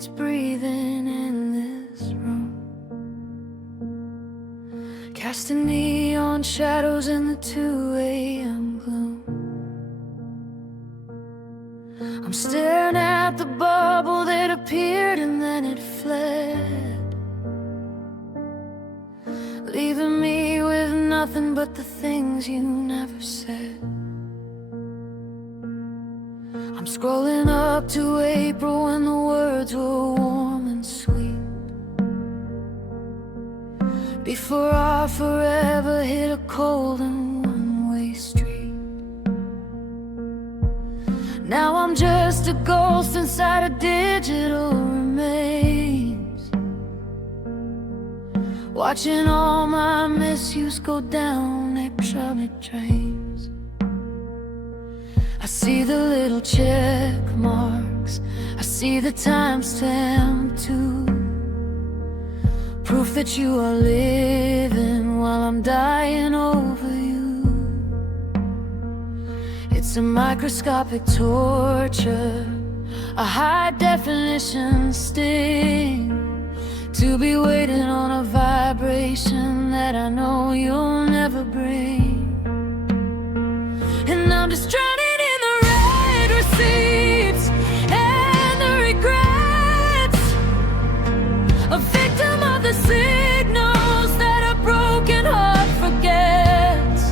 that's breathing in this room, casting neon shadows in the 2 a.m. gloom. I'm staring at the bubble that appeared and then it fled, leaving me with nothing but the things you never said. I'm scrolling up to April when the words were warm and sweet, before our forever hit a cold and one-way street. Now I'm just a ghost inside a digital remains, watching all my misuse go down a crowded trains. I see the little check marks, I see the timestamp too, proof that you are living while I'm dying over you. It's a microscopic torture, a high-definition sting, to be waiting on a vibration that I know you'll never bring. And I'm just drowning in the red receipts and the regrets, a victim of the signals that a broken heart forgets.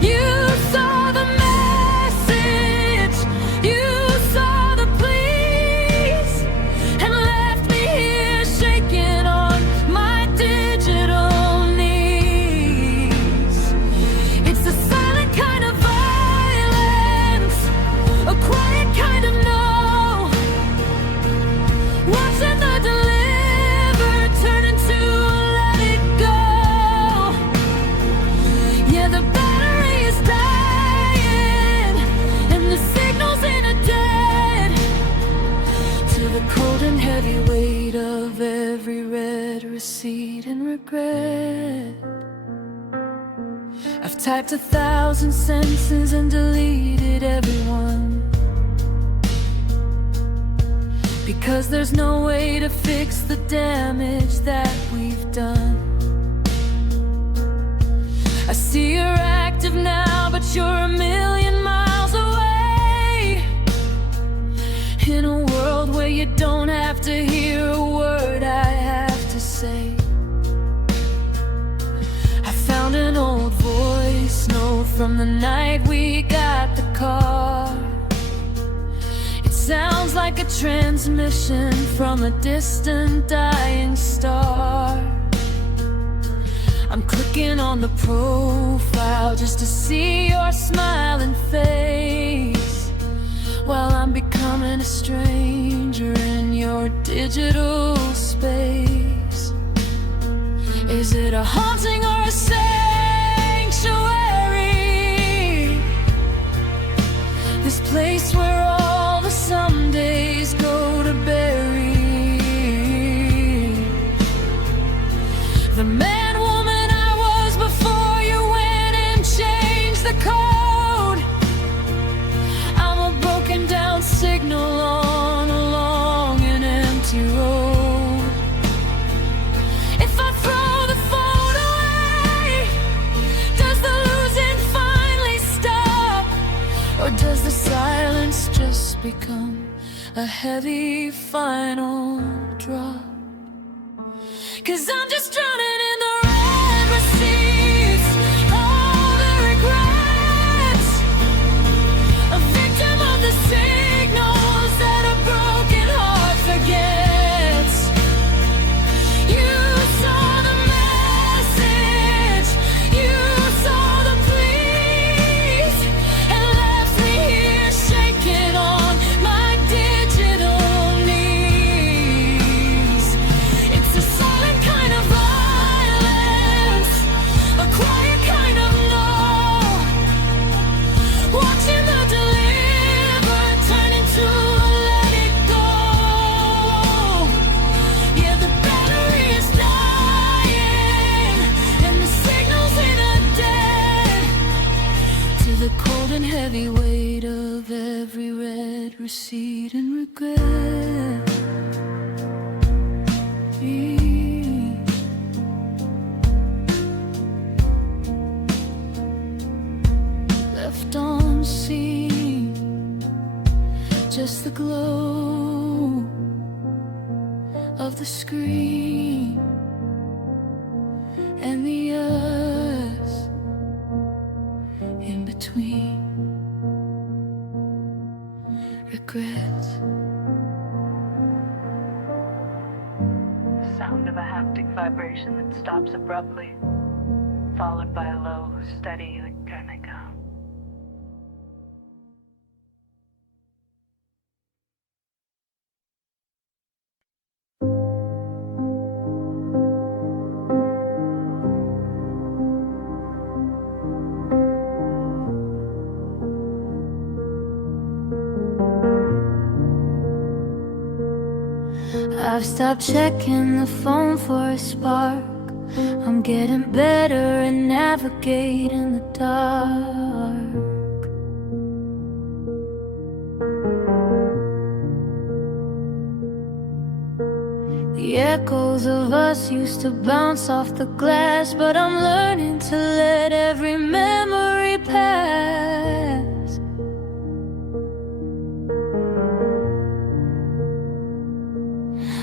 You saw the message, you saw the pleas, and left me here shaking on my digital knees. It's a silent kind of violence, a quiet kind of no, watching the delivered turn into a let it go. Yeah, the battery is dying and the signal's in a dead, to the cold and heavy weight of every red receipt and regret. I've typed 1,000 sentences and deleted everyone, because there's no way to fix the damage that we've done. I see you're active now, but you're a million miles away, in a world where you don't have to hear a word I have to say. I found an old voice note from the night we got the car. It sounds like a transmission from a distant dying star. I'm clicking on the profile just to see your smiling face, while I'm becoming a stranger in your digital space. Is it a haunting or a sanctuary? This place where all the somedays go to bury the man, woman I was before you went and changed the code. I'm a broken down signal on a long and empty road. If I throw the phone away, does the losing finally stop? Or does the silence just become a heavy final drop? 'Cause I'm just drowning in the red receipts, all the regrets, a victim of the signals that a broken heart forgets. You saw the message, you saw the pleas, and left me here shaking on my digital knees. It's a silent kind of violence, let recede and regret be. Left unseen, just the glow of the screen and the us in between. Regrets. The sound of a haptic vibration that stops abruptly, followed by a low, steady, kind of go. I've stopped checking the phone for a spark. I'm getting better at navigating the dark. The echoes of us used to bounce off the glass, but I'm learning to let every memory pass.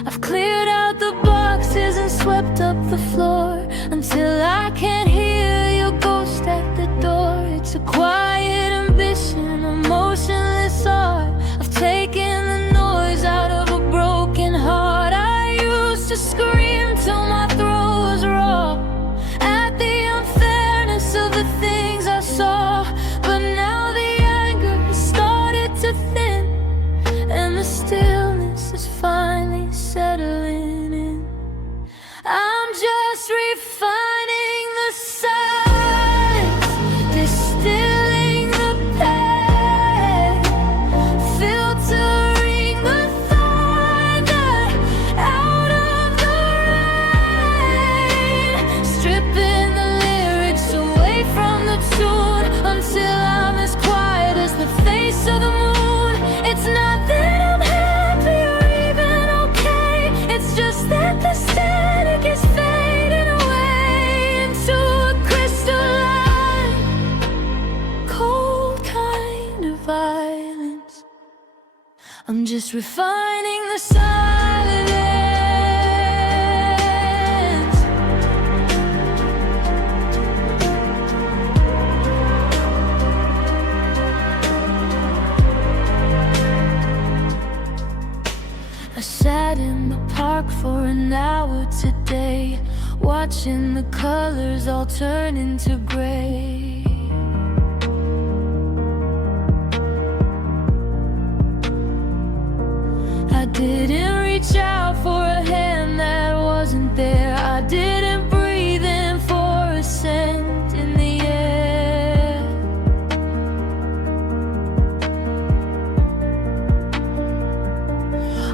I've cleared out the boxes and swept up the floor until I can't hear your ghost at the door. It's a quiet ambition, a motionless art. I've taken the noise out of a broken heart. I used to scream till my throat was raw at the unfairness of the things I saw, but now the anger has started to thin, and the stillness is finally settling in. I'm just refining the silence, distilling the pain, filtering the thunder out of the rain, stripping the lyrics away from the tune until I'm as quiet as the face of the moon. It's not that I'm happy or even okay, it's just that the static is fading away into a crystalline, cold kind of violence. I'm just refining the silence. I sat in the park for an hour today, watching the colors all turn into gray. I didn't reach out for a hand that wasn't there. I didn't breathe in for a scent in the air.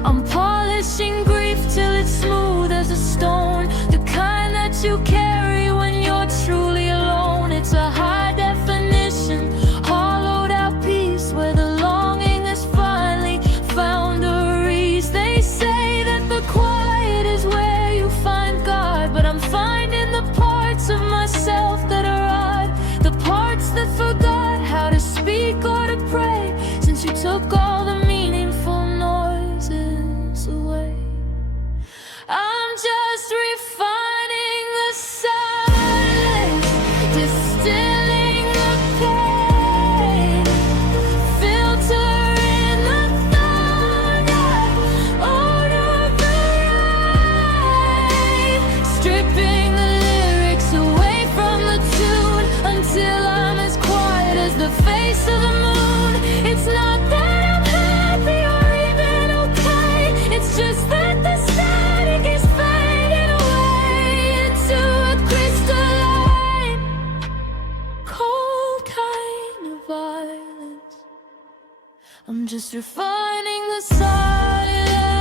I'm polishing grief till it's smooth as a stone, the kind that you carry when you're truly alone. It's a high definition, hollowed out piece where the longing has finally found a release. They say that the quiet is where you find God, but I'm finding the parts of myself that are odd, the parts that forgot how to speak or to pray, since you took all the meaningful noises away. I'm just refining the silence, distilling the pain, filtering the thunder out of the rain, stripping the lyrics away from the tune until I'm as quiet as the face of the moon. It's not that I'm happy or even okay, it's just that the static is fading away into a crystalline, cold kind of violence. I'm just refining the silence.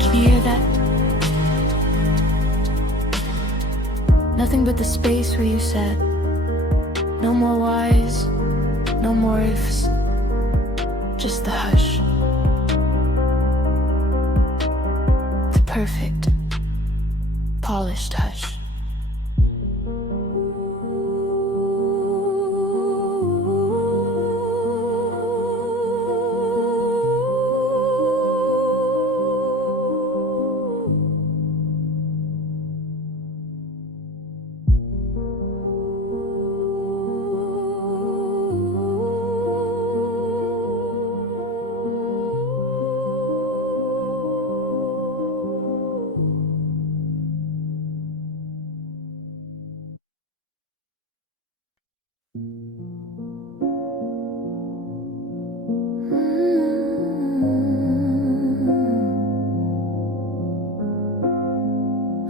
Can you hear that? Nothing but the space where you sat. No more whys, no more ifs, just the hush. The perfect, polished hush.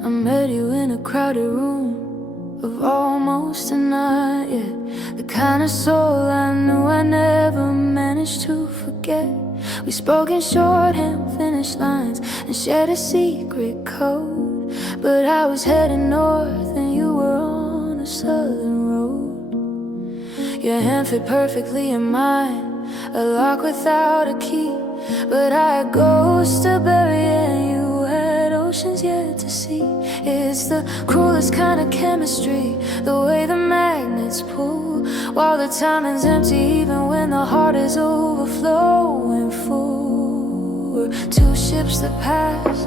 I met you in a crowded room of almost a night yet. The kind of soul I knew I never managed to forget. We spoke in shorthand, finished lines, and shared a secret code. But I was heading north and you were on a southern road. Your hand fit perfectly in mine, a lock without a key. But I had ghosts to bury and you had oceans yet to see. It's the cruelest kind of chemistry, the way the magnets pull, while the timing's empty even when the heart is overflowing full. We're two ships that pass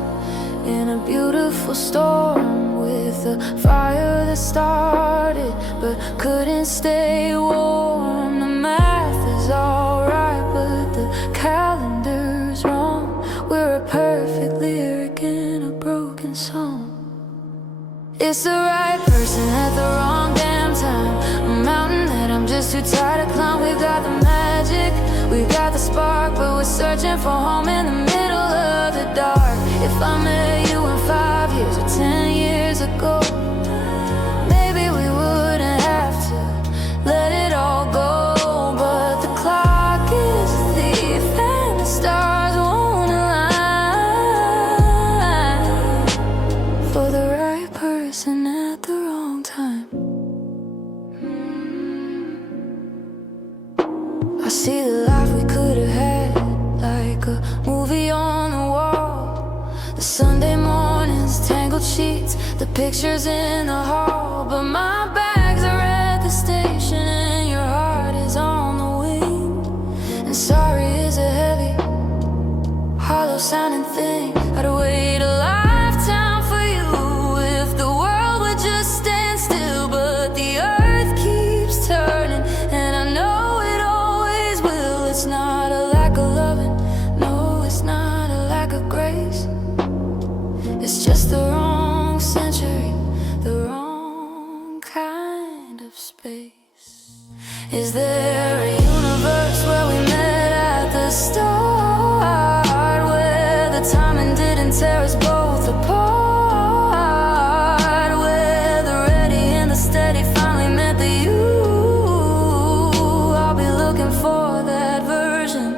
in a beautiful storm, with a fire that started but couldn't stay warm. The math is alright, but the calendar's wrong. We're a perfect lyric in a broken song. It's the right person at the wrong damn time, a mountain that I'm just too tired to climb. We've got the magic, we've got the spark, but we're searching for home in the middle of the dark. If I met you in 5 years or 10 years ago, maybe we wouldn't have to let it all go. But the clock is a thief and the stars won't align for the right person at the wrong time. I see the life we could have had, like a movie on the wall. The Sunday mornings, tangled sheets, the pictures in the hall. But my bags are at the station and your heart is on the wing. And sorry is a heavy, hollow sounding thing. I'd wait a lifetime for you if the world would just stand still. But the earth keeps turning and I know it always will. It's not a lack of loving, no, it's not a lack of grace. It's just the wrong century, the wrong kind of space. Is there a universe where we met at the start, where the timing didn't tear us both apart, where the ready and the steady finally met the you? I'll be looking for that version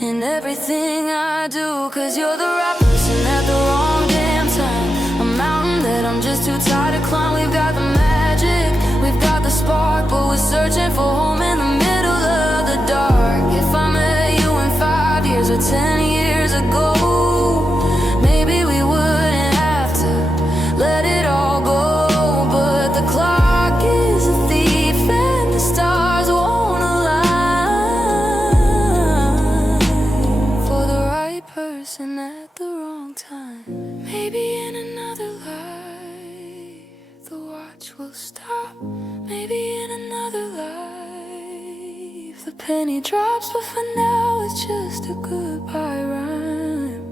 in everything I do, 'cause you're the right person at the wrong damn time, a mountain that I'm just too tired to climb. We've got the magic, we've got the spark, but we're searching for home in the middle of the dark. If I met you in 5 years or 10 years ago, maybe we wouldn't have to let it all go. But the clock is a thief and the stars won't align for the right person at the wrong time. Maybe in another life the watch will stop. Maybe in another life the penny drops, but for now it's just a goodbye rhyme.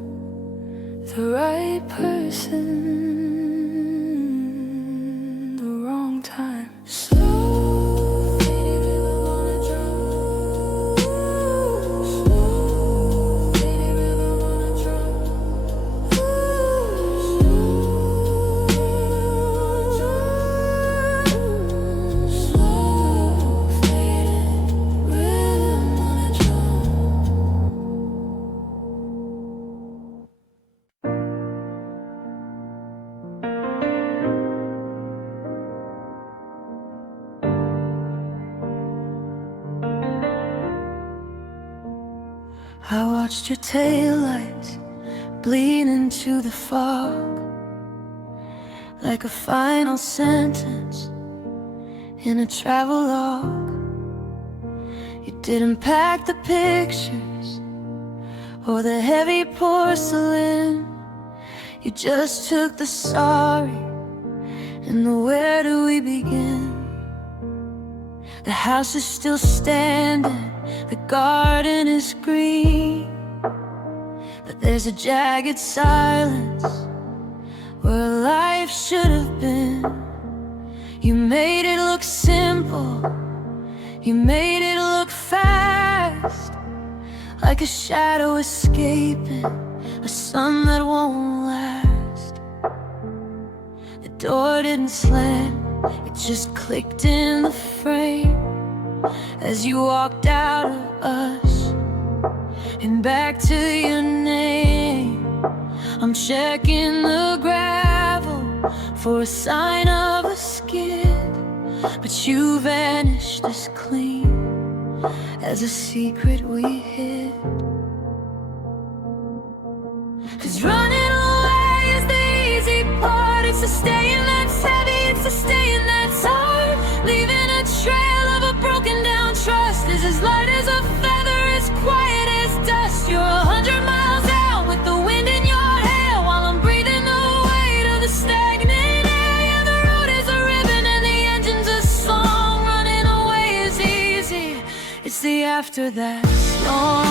The right person, the wrong time. Slow, baby, really wanna drown. Slow, baby, really wanna drown. Slow, fading, really wanna drown. I watched your taillights bleed into the fog, like a final sentence in a travel log. You didn't pack the pictures or the heavy porcelain. You just took the sorry and the where do we begin. The house is still standing, the garden is green, but there's a jagged silence where life should have been. You made it look simple, you made it look fast, like a shadow escaping a sun that won't last. The door didn't slam, it just clicked in the frame as you walked out of us and back to your name. I'm checking the gravel for a sign of a skid, but you vanished as clean as a secret we hid. 'Cause running away is the easy part. It's the staying that's heavy, it's the staying that's hard. Leaving a trail of a broken down trust is as light as a feather, as quiet as dust. You're 100 miles out with the wind in your hair, while I'm breathing the weight of the stagnant air. Yeah, the road is a ribbon and the engine's a song. Running away is easy, it's the after that's long.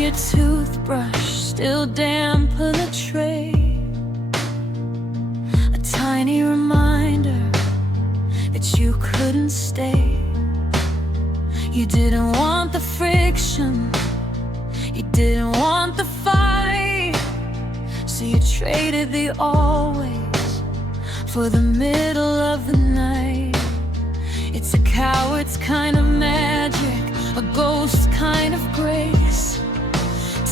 Your toothbrush still damp on the tray, a tiny reminder that you couldn't stay. You didn't want the friction, you didn't want the fight, so you traded the always for the middle of the night. It's a coward's kind of magic, a ghost kind of grace,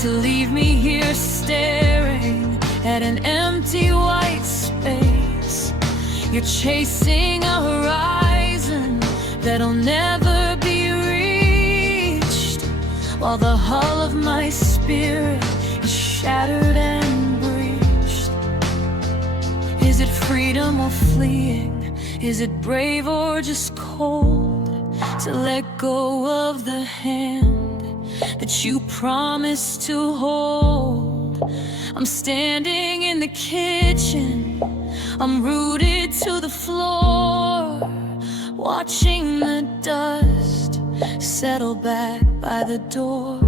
to leave me here staring at an empty white space. You're chasing a horizon that'll never be reached, while the hull of my spirit is shattered and breached. Is it freedom or fleeing? Is it brave or just cold to let go of the hand that you promised to hold? I'm standing in the kitchen, I'm rooted to the floor, watching the dust settle back by the door.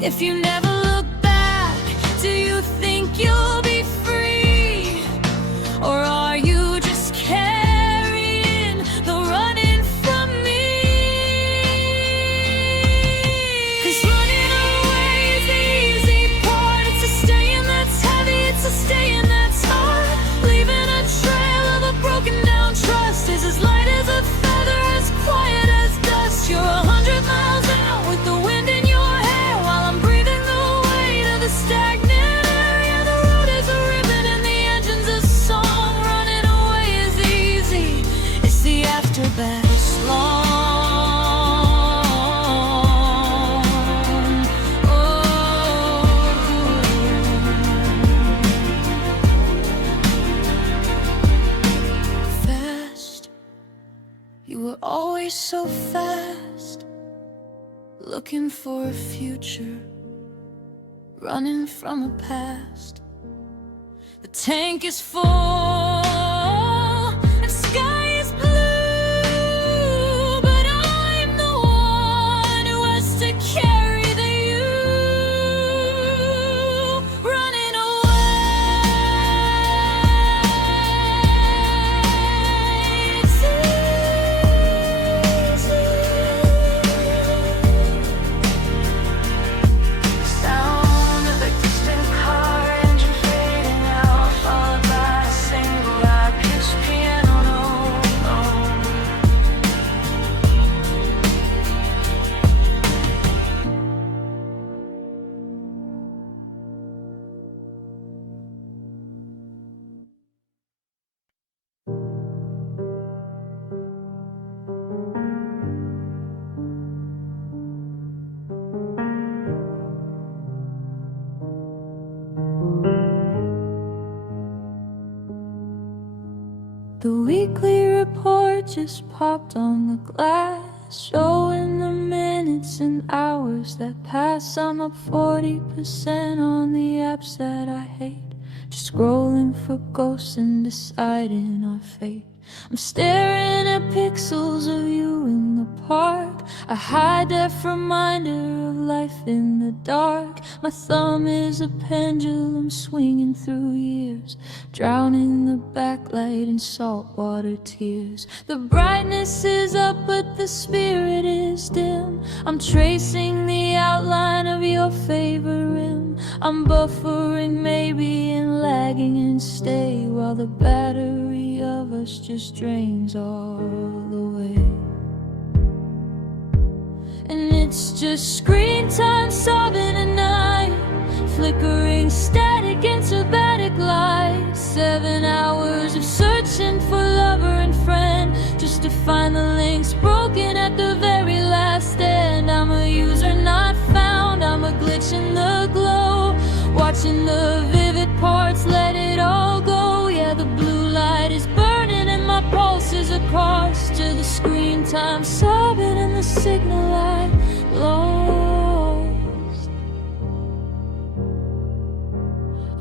If you never look back, do you think you'll be free? Or are you just carrying the running from me? 'Cause running away is the easy part. It's a staying that's heavy, it's a staying that's hard. Leaving a trail of a broken down trust is as light as a feather, as quiet as dust. You're 100 miles out with the wind in your hair, while I'm breathing the weight of the stagnant air. Yeah, the road is a ribbon and the engine's a song. Running away is easy, it's the after that's long. Fast, you were always so fast, looking for a future, running from a past. The tank is full and sky is blue, but I'm the one who has to carry the you. Running away, it's easy. Sound of a distant car engine fading out, followed by the same report just popped on the glass, showing the minutes and hours that pass. I'm up 40% on the apps that I hate, just scrolling for ghosts and deciding our fate. I'm staring at pixels of you in the park, a high-def reminder of life in the dark. My thumb is a pendulum swinging through years, drowning the backlight in saltwater tears. The brightness is up but the spirit is dim. I'm tracing the outline of your favorite rim. I'm buffering maybe and lagging and stay, while the battery of us just drains all the way. And it's just screen time sobbing at night, flickering static and sabbatic light. 7 hours of searching for lover and friend, just to find the links broken at the very last end. I'm a user not found, I'm a glitch in the glow, watching the vivid parts let it all go. Yeah, the blue light is burning and my pulse is across to the screen time sobbing and the signal I lost.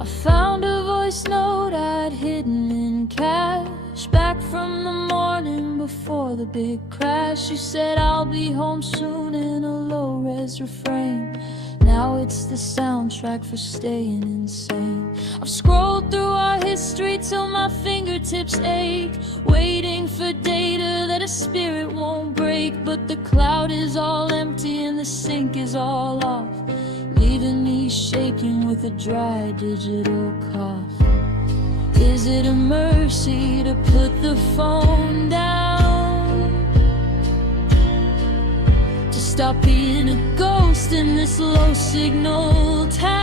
I found a voice note I'd hidden in cache, back from the morning before the big crash. You said I'll be home soon in a low-res refrain. Now it's the soundtrack for staying insane. I've scrolled through our history till my fingertips ache, waiting for data that a spirit won't break. But the cloud is all empty and the sync is all off, leaving me shaking with a dry digital cough. Is it a mercy to put the phone down, to stop being a ghost in this low signal town?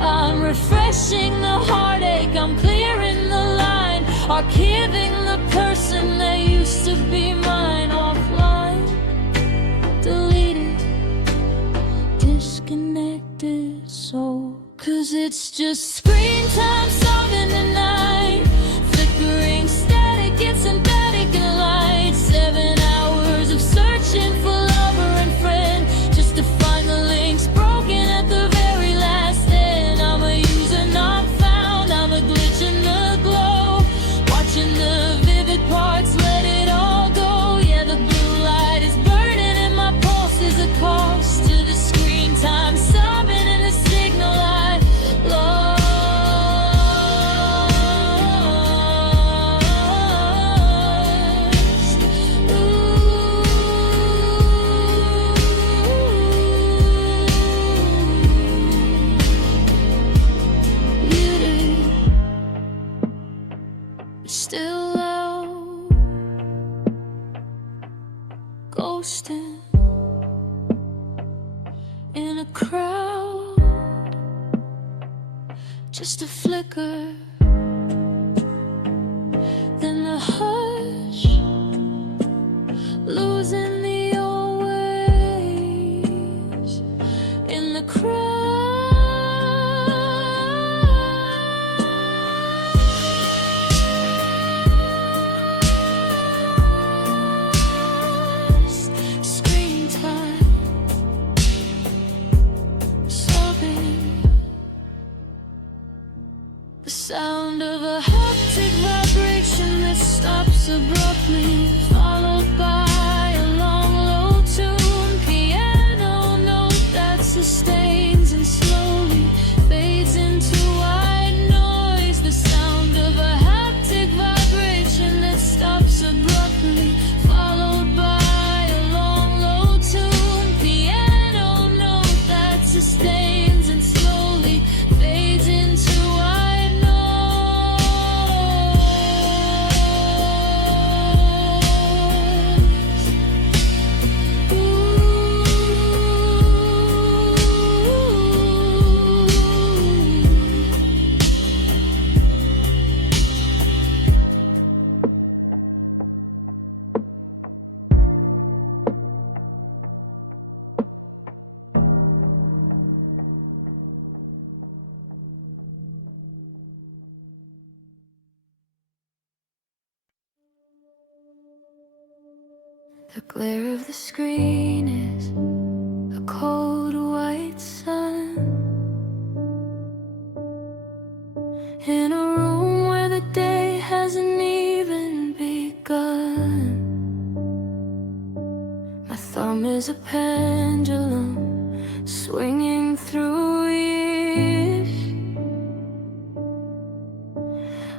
I'm refreshing the heartache, I'm clearing the line, archiving the person that used to be mine. Offline, deleted, disconnected soul. 'Cause it's just screen time sobbing at night, flickering static and synthetic and light. 7 hours of searching for lover and friend, just to find the links broken at the very last end. I'm a user not found, I'm a glitch in the glow, watching the vivid parts let it all go. Yeah, the blue light is burning and my pulse is a cost to the screen time sobbing and the signal I lost. Still out, ghosting in a crowd, just a flicker, then the hush, losing the old ways in the crowd. Screen time, sobbing, the sound of a haptic vibration that stops abruptly, followed by a long low tune piano note that sustains and slowly fades into white noise. The sound of a haptic vibration that stops abruptly, followed by a long low tune piano note that sustains and slowly fades into white noise. Ooh. The glare of the screen is a cold white sun in a room where the day hasn't even begun. My thumb is a pendulum swinging through years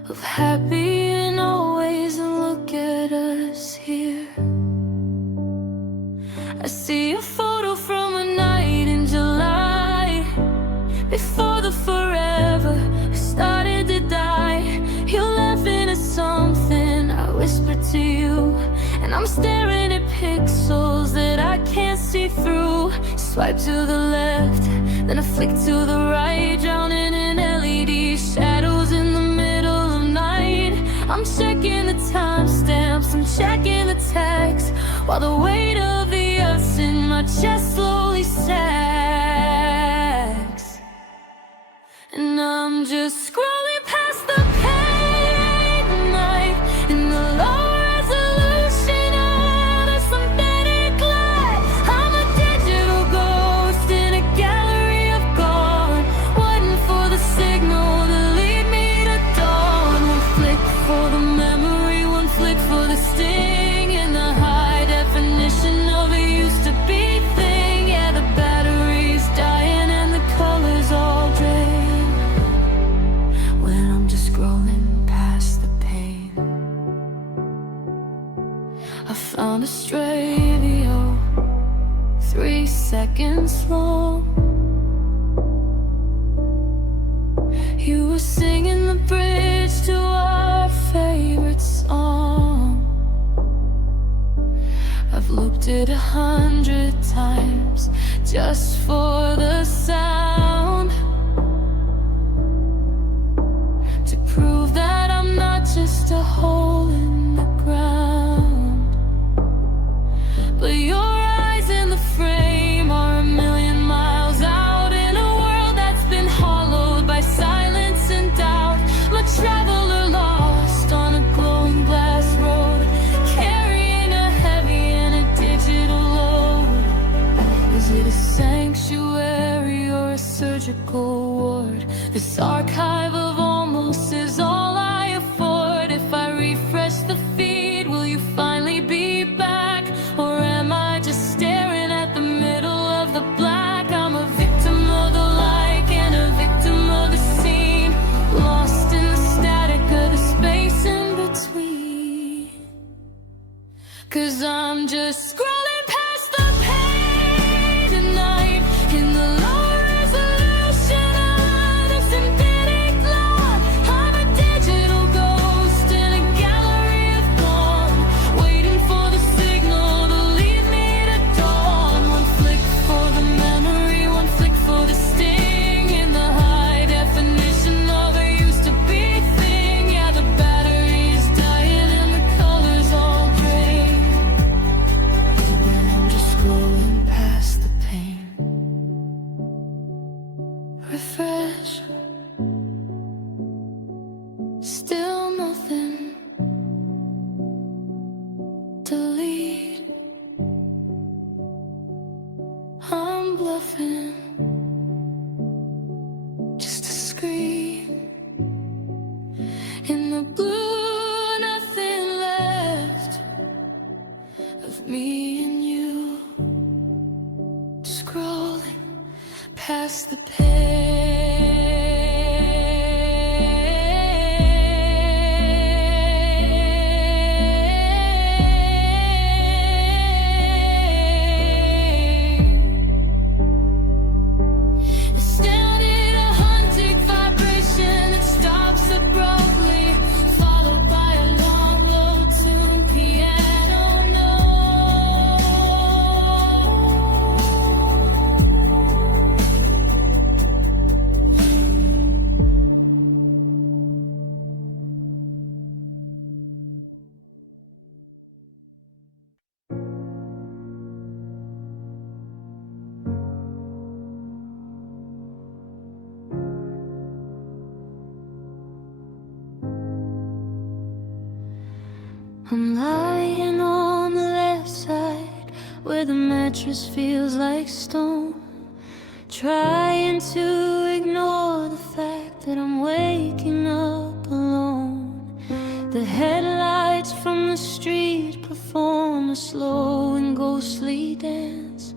of happy and always. And look at us here. I see a photo from a night in July, before the forever started to die. You're laughing at something I whispered to you, and I'm staring at pixels that I can't see through. Swipe to the left, then I flick to the right, drowning in LED shadows in the middle of night. I'm checking the timestamps, I'm checking the text, while the weight of the earth's in my chest slowly sags. And I'm just scrolling past the pain tonight in the low resolution of a synthetic light. I'm a digital ghost in a gallery of gone, waiting for the signal to lead me to dawn. One flick for the memory, one flick for the sting, in the high definition of a used to be thing. Yeah, the battery's dying and the colors all drain, when I'm just scrolling past the pain. I found a stray video, 3 seconds long. You were singing the bridge to our favorite song. I've looped it 100 times just for the sound, to prove that I'm not just a hole in the ground. But your eyes in the frame are a million miles out, in a world that's been hollowed by silence and doubt. I'm a traveler lost on a glowing glass road, carrying a heavy and a digital load. Is it a sanctuary or a surgical ward? This archive of almost is all I afford. If I refresh the feed, will you finally be back? Or am I just staring at the middle of the black? I'm a victim of the like and a victim of the scene, lost in the static of the space in between. 'Cause I'm just scrolling past the pain tonight in the low resolution of a synthetic light. I'm a digital ghost in a gallery of gone, waiting for the signal to lead me to dawn. One flick for the memory, one flick for the sting, in the high definition of a used to be thing. Yeah, the battery is dying and the colors all drain, and I'm just scrolling past the pain. Refresh, still nothing. Delete, I'm bluffing, just a scream in the blue, nothing left of me and you, scrolling past the pain. Sounded a haunting vibration that stops abruptly, followed by a long, low-tuned piano I'm lying on the left side mattress feels like stone, trying to ignore the fact that I'm waking up alone. The headlights from the street perform a slow and ghostly dance,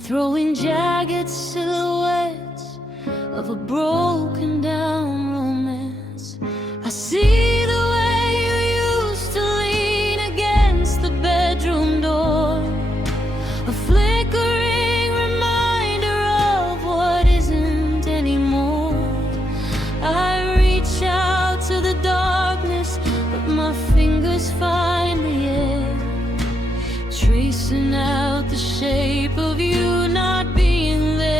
throwing jagged silhouettes of a broken down romance. I see the way you used to lean against the bedroom door, a flickering reminder of what isn't anymore. I reach out to the darkness, but my fingers find the air, tracing out the shape of you not being there.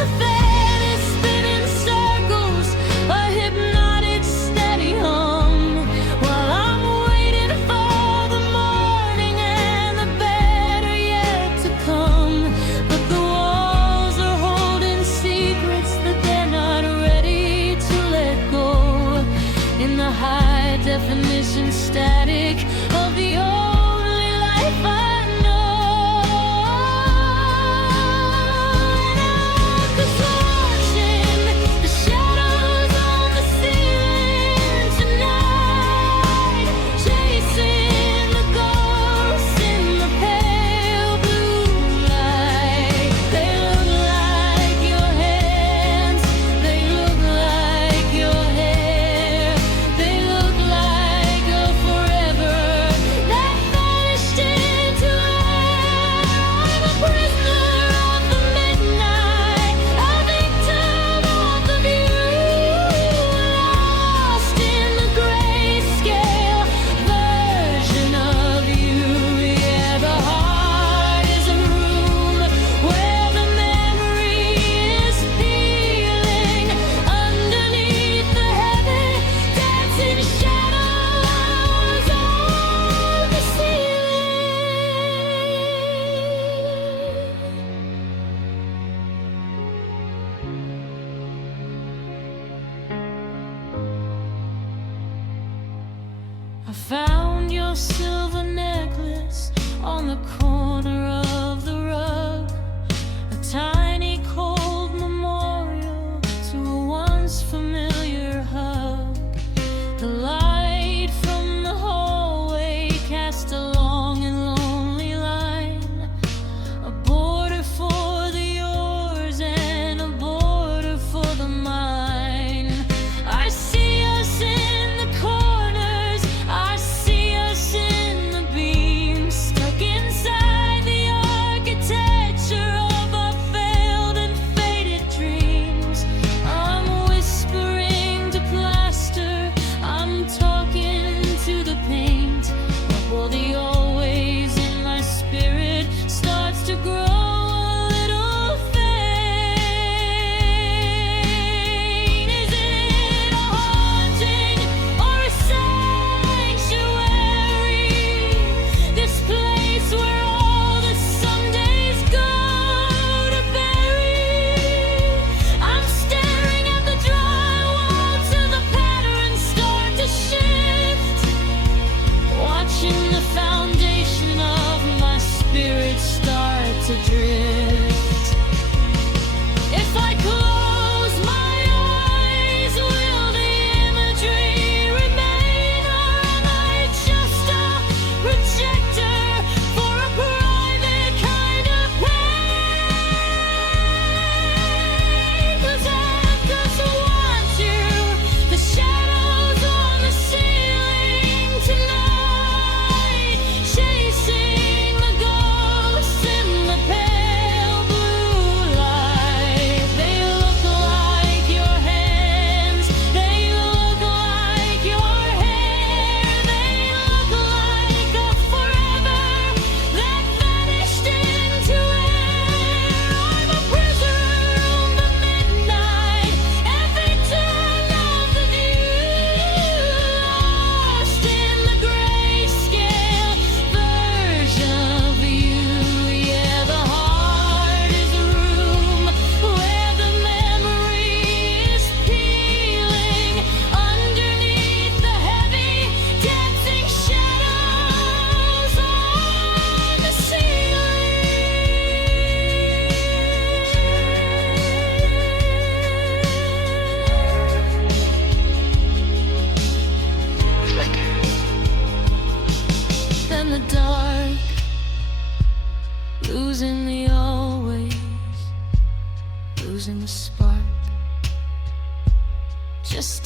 The fan is spinning circles, a hypnotic steady hum, while I'm waiting for the morning and the better yet to come. But the walls are holding secrets that they're not ready to let go. In the high definition static of the only life I know. And I was watching the shadows on the ceiling tonight, chasing the ghosts in the pale blue light. They look like your hands, they look like your hair, they look like a forever that vanished into air. I'm a prisoner of the midnight, a victim of the view, lost in the grayscale version of you. Yeah, the heart is a room where the memory is healing underneath the heavy dancing shadows on the ceiling. I found your silver necklace on the corner of the rug, a tiny cold memorial to a once familiar hug. The light from the hallway cast a long and lonely line, a border for the yours and a border for the mine. I see us in the corners, I see us in the beams, stuck inside the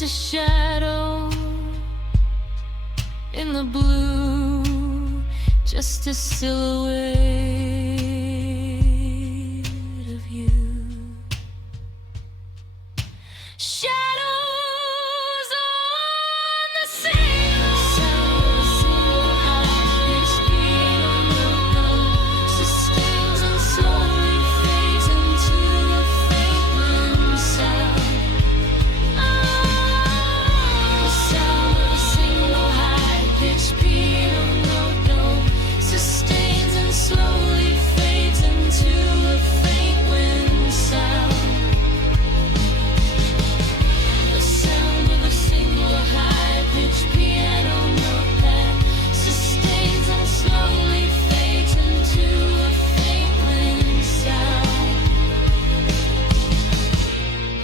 a shadow in the blue, just a silhouette of you. Shadows on the single high-pitched piano sustains and slowly fades into a faint wind sound. The sound of a single high-pitched piano sustains and slowly fades into a faint wind sound. The sound of a single high-pitched piano note that sustains and slowly fades into a faint wind sound.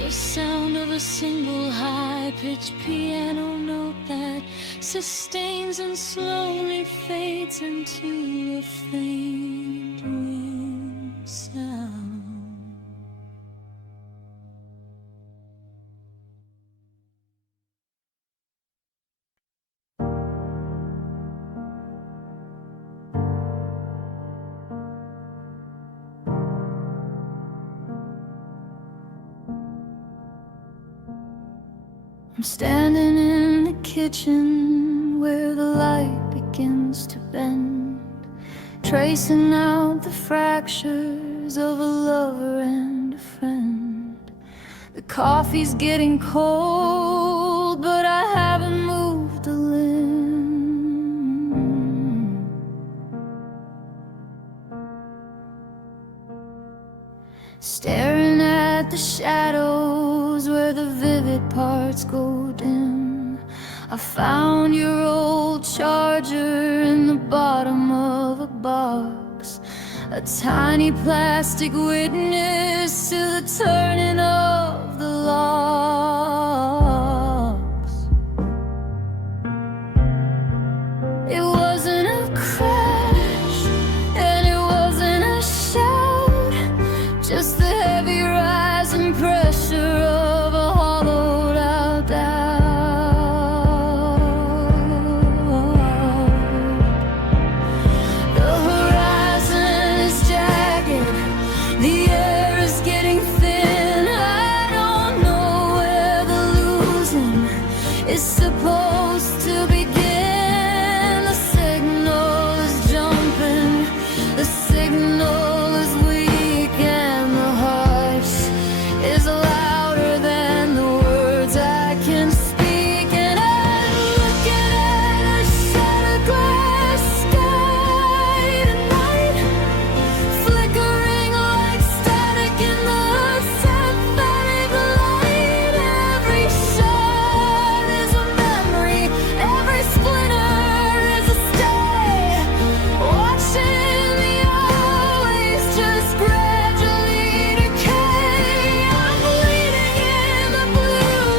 The sound of a single high-pitched piano note that sustains and slowly fades into a faint wind sound. I'm standing in the kitchen where the light begins to bend, tracing out the fractures of a lover and a friend. The coffee's getting cold, but I haven't moved a limb. Staring at the shadows where the vivid parts go dim. I found your old charger in the bottom of a box, a tiny plastic witness to the turning of the locks. It wasn't a crash and it wasn't a shout, just the heavy rising pressure of a hollowed out doubt. The horizon is jagged, the air is getting thin. I don't know where the losing is supposed to begin. The signal is jumping, the signal is weak, and the hush is louder than the words I can speak. And I'm looking at a shattered glass sky tonight, flickering like static in the synthetic light. Every shot is a memory, every splinter is a stay, watching the always just gradually decay. I'm bleeding in the blue,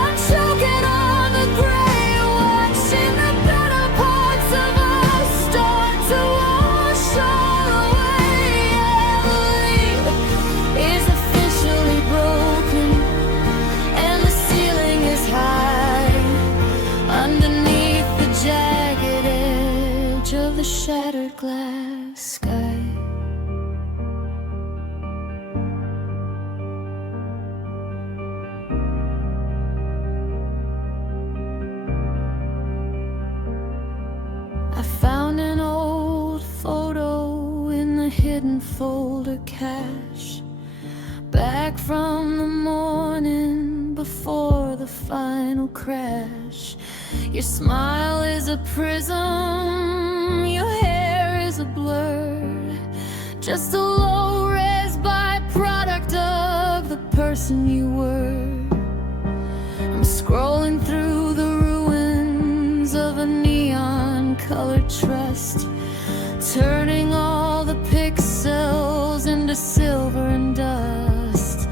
I'm choking on the gray, watching the better parts of us start to wash all away. Yeah, the lead is officially broken, and the ceiling is high underneath the jagged edge of the shattered glass sky. I found an old photo in the hidden folder cache, back from the morning before the final crash. Your smile is a prism, your hair is a blur, just a low-res byproduct of the person you were. I'm scrolling through the ruins of a neon-colored trust, turning all the pixels into silver and dust.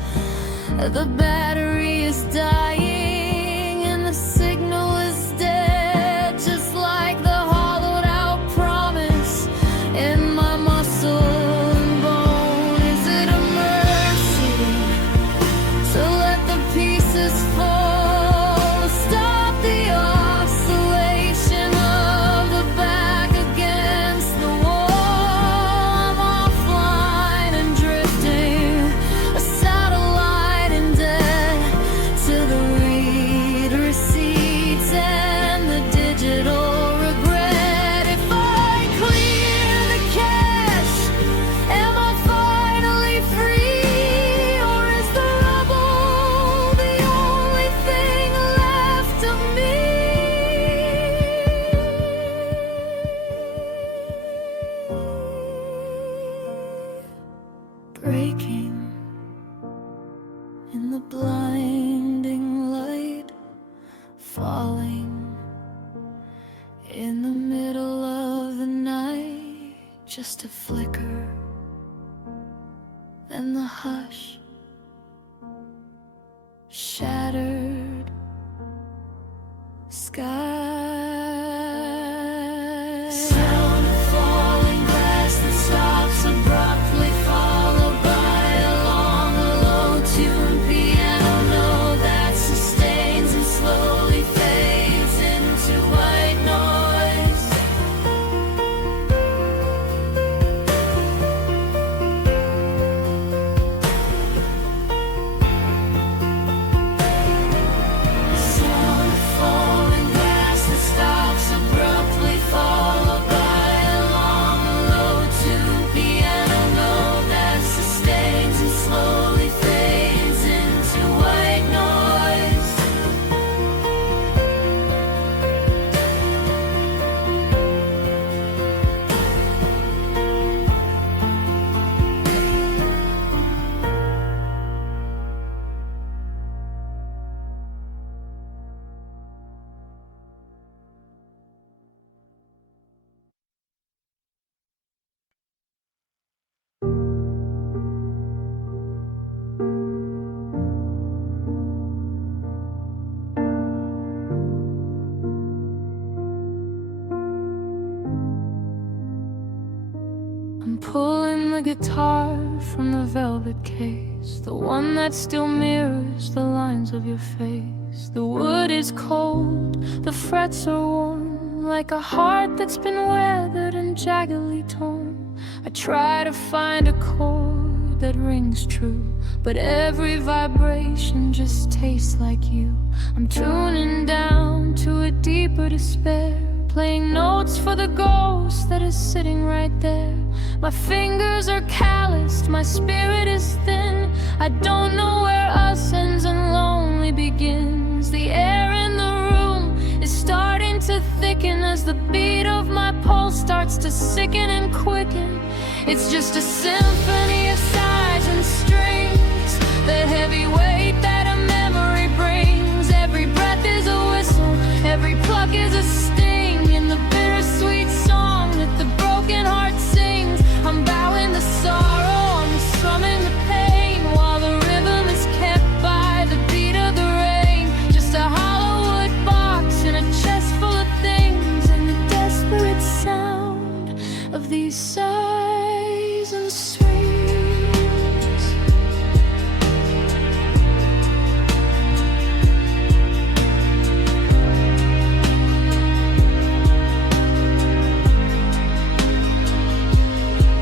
The battery is dying and the signal is dead, just like the hollowed out promise in my muscle and bone. Is it a mercy to let the pieces fall? falling in the middle of the night, just a flicker, then the hush, shattered sky. Sound of falling glass that stops abruptly, followed by a long, low-tuned piano note that sustains and slowly fades into white noise. Sound of falling glass that stops abruptly, followed by a long, low-tuned piano note that sustains and slowly fades into white noise. I'm pulling the guitar from the velvet case, the one that still mirrors the lines of your face. The wood is cold, the frets are worn, like a heart that's been weathered and jaggedly torn. I try to find a chord that rings true, but every vibration just tastes like you. I'm tuning down to a deeper despair, playing notes for the ghost that is sitting right there. My fingers are calloused, my spirit is thin. I don't know where us ends and lonely begins. The air in the room is starting to thicken as the beat of my pulse starts to sicken and quicken. It's just a symphony of sighs and strings, the heavy weight that a memory brings. Every breath is a whistle, every pluck is a sting, in the bittersweet song that the broken heart sings. I'm bowing to sorrow, I'm strumming the pain, while the rhythm is kept by the beat of the rain. Just a hollow wood box in a chest full of things, and the desperate sound of these sighs and screams.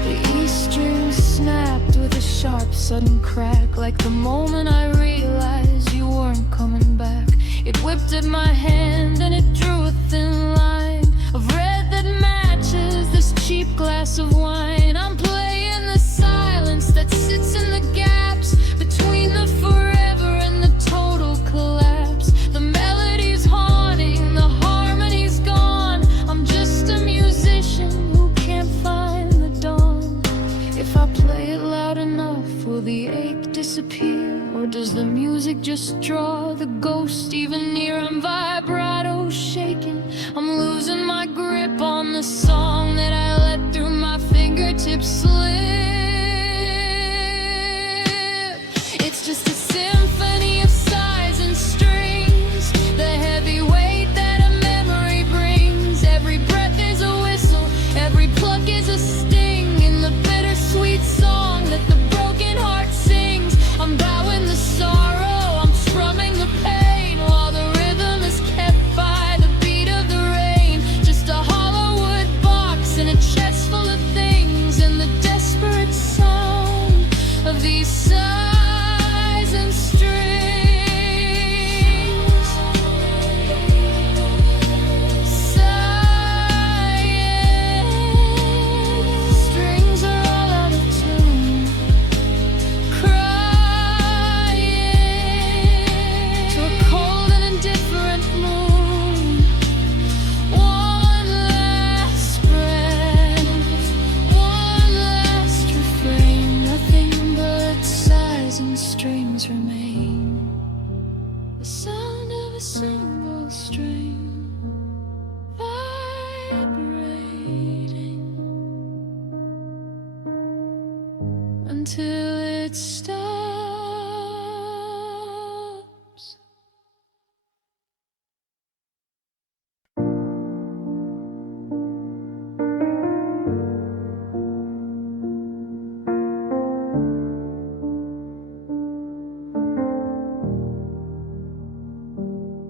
The E string snapped with a sharp sudden crack, like the moment I realized you weren't coming back. It whipped at my hand and it drew a thin line of red that matches this cheap glass of wine. I'm playing the silence that sits in the gaps between the forever and the total collapse. The melody's haunting, the harmony's gone. I'm just a musician who can't find the dawn. If I play it loud enough, will the ache disappear? Or does the music just draw the ghost even near? I'm vibrato shaking, I'm losing my grip on the song that I let through my fingertips. vibrating until it stops.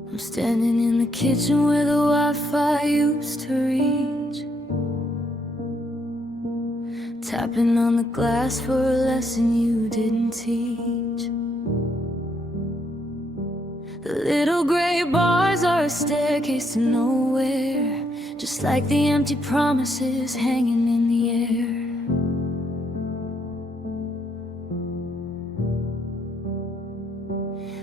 I'm standing in the kitchen where the Wi-Fi used to reach, tapping on the glass for a lesson you didn't teach. The little gray bars are a staircase to nowhere, just like the empty promises hanging in the air.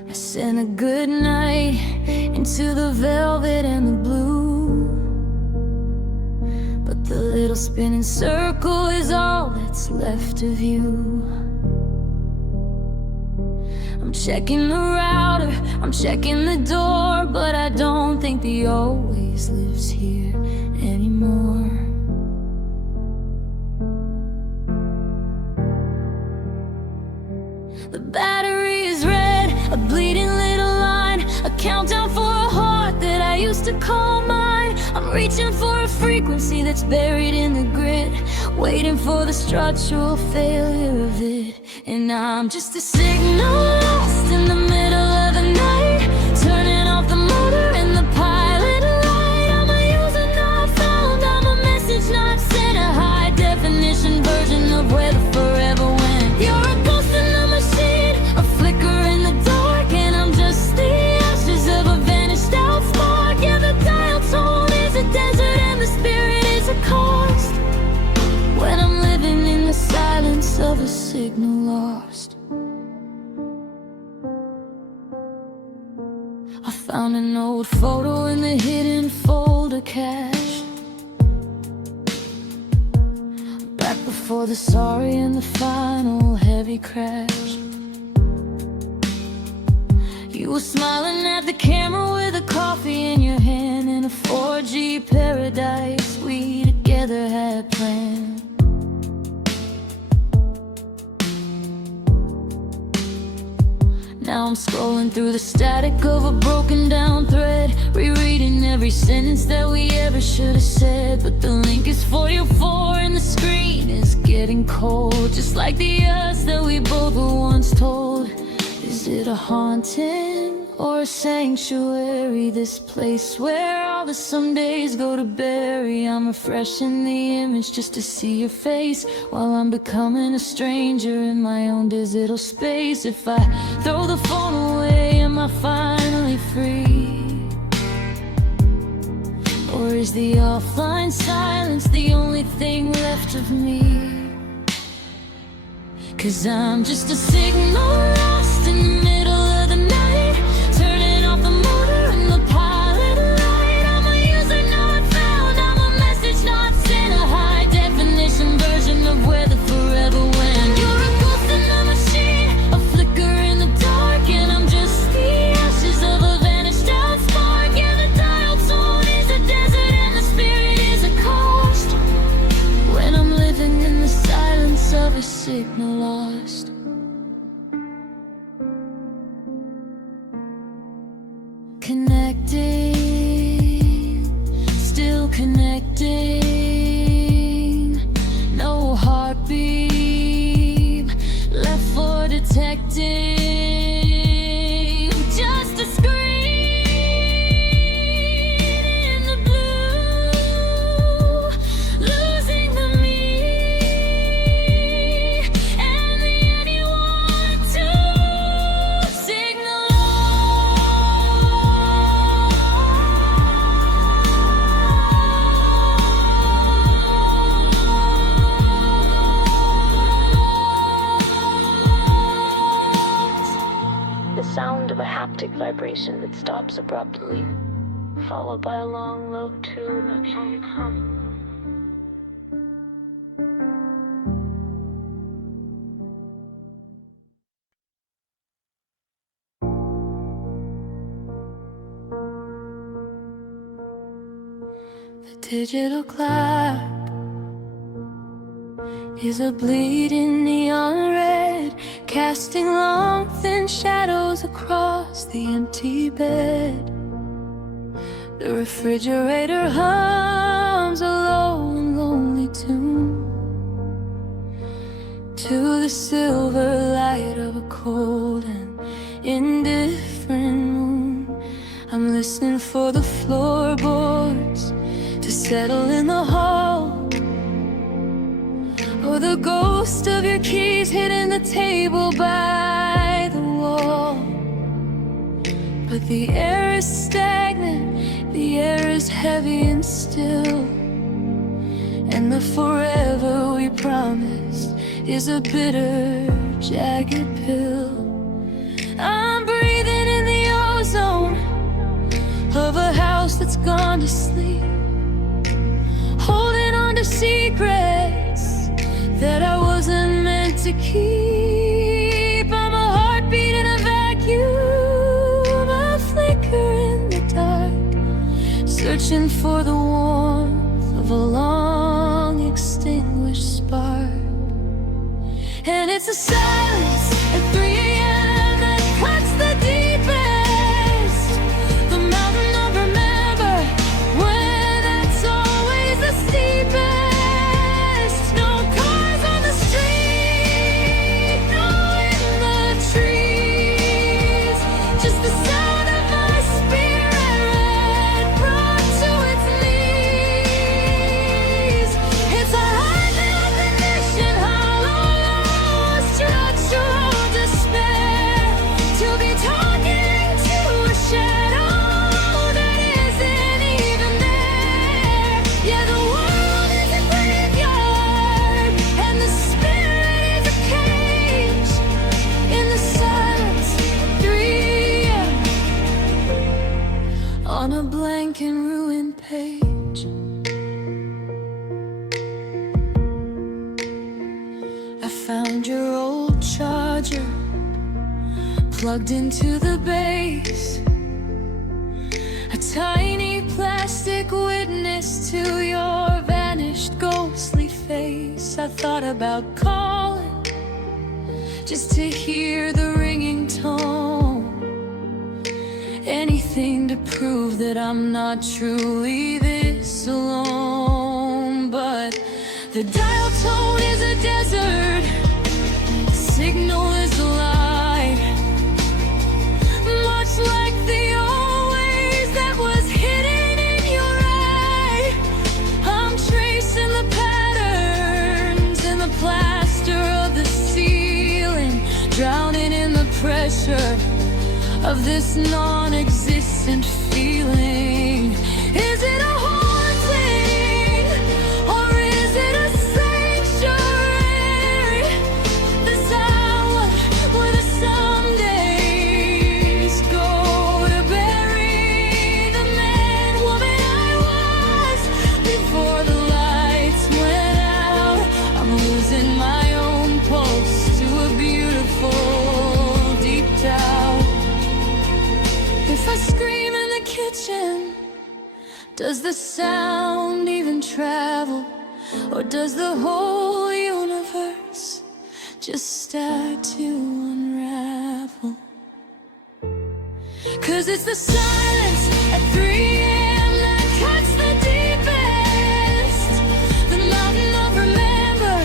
I sent a good night into the velvet and the blue, but the little spinning circle is all that's left of you. I'm checking the router, I'm checking the door, but I don't think the always lives here anymore. The battery is red, a bleeding little line, a countdown for a heart that I used to call mine. I'm reaching for a frequency that's buried in the grid, waiting for the structural failure of it. And I'm just a signal lost in the middle of the night, turning off the motor and the pilot light. I'm a user not found, I'm a message not sent, a high definition version of where the forever went. You're a ghost in the machine, a flicker in the dark, and I'm just the ashes of a vanished out spark. Yeah, the dial tone is a desert and the spirit is a cost, when I'm living in the silence of a signal lost. I found an old photo in the hidden folder cache, back before the sorry and the final heavy crash. You were smiling at the camera with a coffee in your hand, in a 4G paradise we together had planned. Now I'm scrolling through the static of a broken down thread, rereading every sentence that we ever should have said. But the link is for you four and the screen is getting cold, just like the us that we both were once told. Is it a haunting or a sanctuary, this place where all the some days go to bury? I'm refreshing the image just to see your face, while I'm becoming a stranger in my own digital space. If I throw the phone away, am I finally free? Or is the offline silence the only thing left of me? 'Cause I'm just a signal lost in the middle of the night, turning off the motor and the pilot light. I'm a user not found, I'm a message not sent, a high definition version of where the forever went. You're a ghost in the machine, a flicker in the dark, and I'm just the ashes of a vanished out spark. Yeah, the dial tone is a desert and the spirit is a cost, when I'm living in the silence of a signal lost. Connecting, still connecting, no heartbeat left for detecting, just a screen in the blue, losing the me and the anyone to signal. The sound of a haptic vibration that stops abruptly, followed by a long low tune of hum. The digital clock is a bleeding neon red, casting long thin shadows across the empty bed. The refrigerator hums a low and lonely tune to the silver light of a cold and indifferent moon. I'm listening for the floorboards to settle in the hall, or the ghost of your keys hitting the table by the wall. But the air is stagnant, the air is heavy and still, and the forever we promised is a bitter, jagged pill. I'm breathing in the ozone of a house that's gone to sleep, holding on to secrets that I wasn't meant to keep. I'm a heartbeat in a vacuum, a flicker in the dark, searching for the warmth of a long extinguished spark. And it's a silence at 3 a.m. that cuts the deepest, the mountain of remember, when it's always the steepest. No cars on the street, no in the trees, just the sound of my spirit brought to its knees. It's a high definition hollow structural despair, to be talking to a shadow that isn't even there. Yeah, the world is a graveyard and the spirit is a cage. In the silence, 3 a.m. on a blank and ruined page. I found your old charger plugged into the base, a tiny plastic witness to your vanished ghostly face. I thought about calling just to hear the ringing tone, anything to prove that I'm not truly this alone. But the dial tone is a desert, the signal is a lie, much like the always that was hidden in your eye. I'm tracing the patterns in the plaster of the ceiling, drowning in the pressure of this non-existent feeling. Is it a haunting, or is it a sanctuary? This hour where the somedays go to bury the man, woman I was before the lights went out. I'm losing my own pulse to a beautiful deep doubt. If I scream in the kitchen, does the sound even travel? Or does the whole universe just start to unravel? 'Cause it's the silence at 3 a.m. that cuts the deepest, the mountain of remember,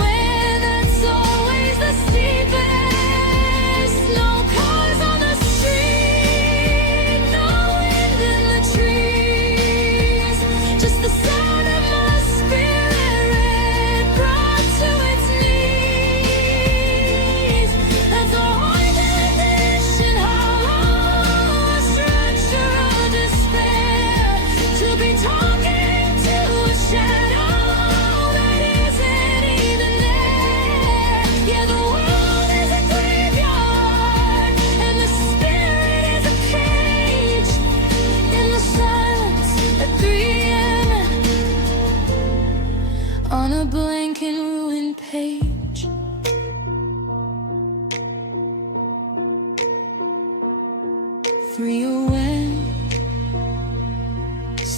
when it's always the steepest. No cars on the street, no wind in the trees, just the sound of my spirit brought to its knees. That's a high definition hollow structural despair,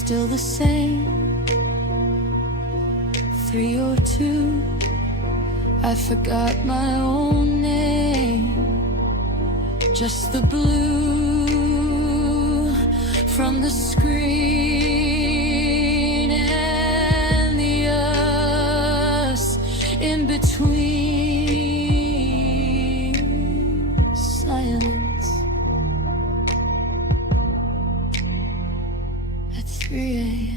still the same. 3 or 2, I forgot my own name. Just the blue from the screen and the us in between. Silence at 3 a.m.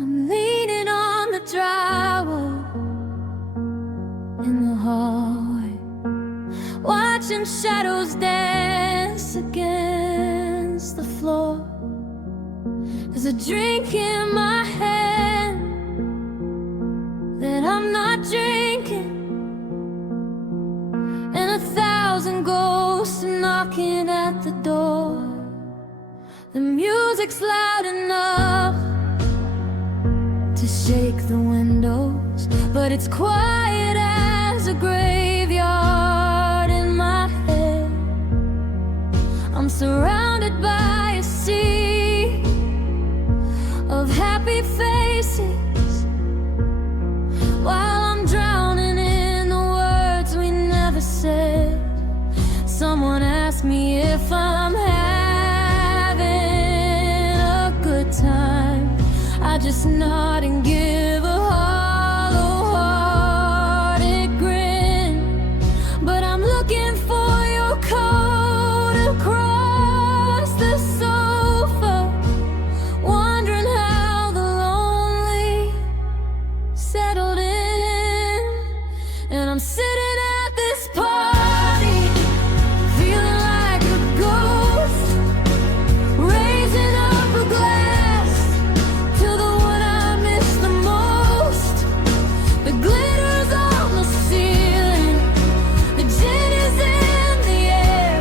I'm leaning on the drywall in the hallway, watching shadows dance against the floor. There's a drink in my hand that I'm not drinking, and 1,000 ghosts knocking at the door. The music's loud enough to shake the windows, but it's quiet as a graveyard in my head. I'm surrounded by a sea of happy faces, while I'm drowning in the words we never said. Someone asked me if I'm having a good time. I just nod and give a hollow-hearted grin. But I'm looking for your coat across the sofa, wondering how the lonely settled in. And I'm sitting at this party, feeling like a ghost, raising up a glass to the one I miss the most. The glitter's on the ceiling, the gin is in the air,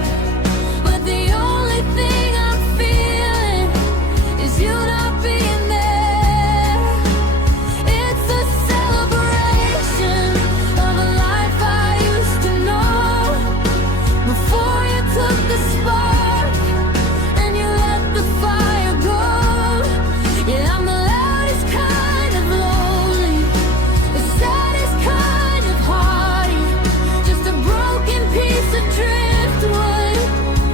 but the only thing I'm feeling is you not being there. It's a celebration of a life I used to know, before you took the spark and you let the fire go. Yeah, I'm the loudest kind of lonely, the saddest kind of hearty, just a broken piece of driftwood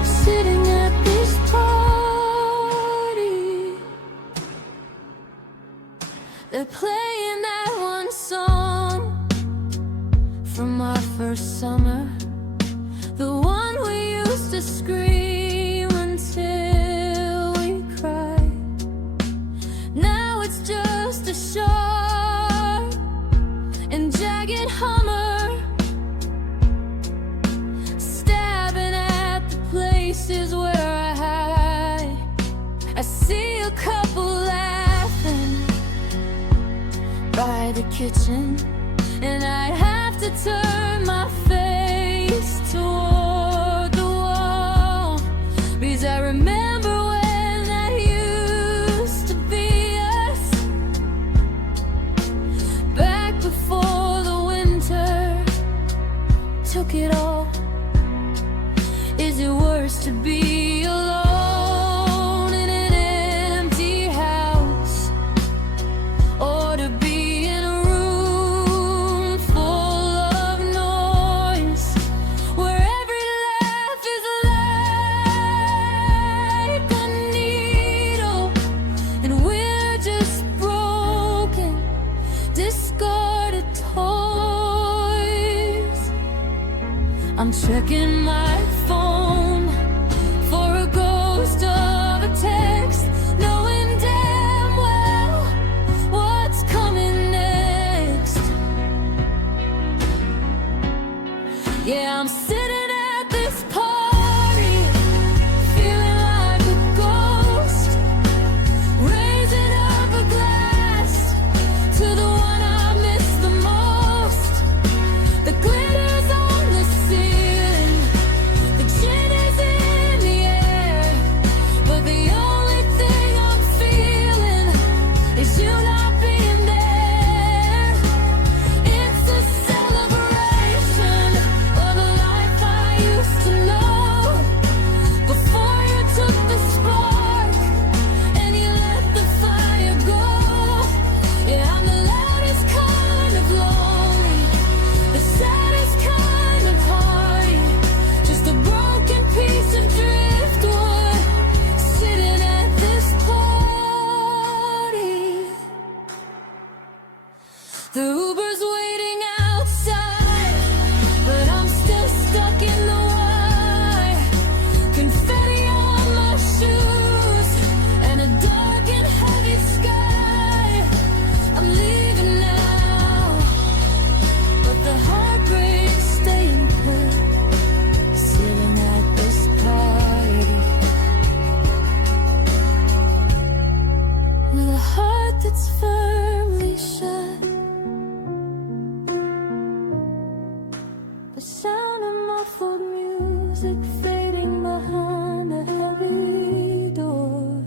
sitting at this party. They're playing that one song from our first summer, the one we used to scream until we cried. Now it's just a sharp and jagged hummer, stabbing at the places where I hide. I see a couple laughing by the kitchen, and I'd have to turn my face toward the wall, because I remember when that used to be us, back before the winter took it all. Is it worse to be alone in an empty house, or to be in a room full of noise, where every laugh is I'm checking my phone for a ghost of a text, knowing damn well what's coming next. Yeah, I'm sitting at this party, feeling like a ghost, raising up a glass to the one I miss the most. The glitter's on the ceiling, the gin is in the air, but the only thing I'm feeling is you not being there. It's a celebration of the life I used to know, before you took the spark and you let the fire go. Yeah, I'm the loudest kind of lonely, the saddest kind of party, just a broken piece of driftwood sitting at this party. The Uber's waiting outside, but I'm still stuck in the wire. Confetti on my shoes and a dark and heavy sky. I'm leaving now, but the heartbreak's staying put, sitting at this party, with a heart that's firmly shut. The sound of muffled music fading behind a heavy door.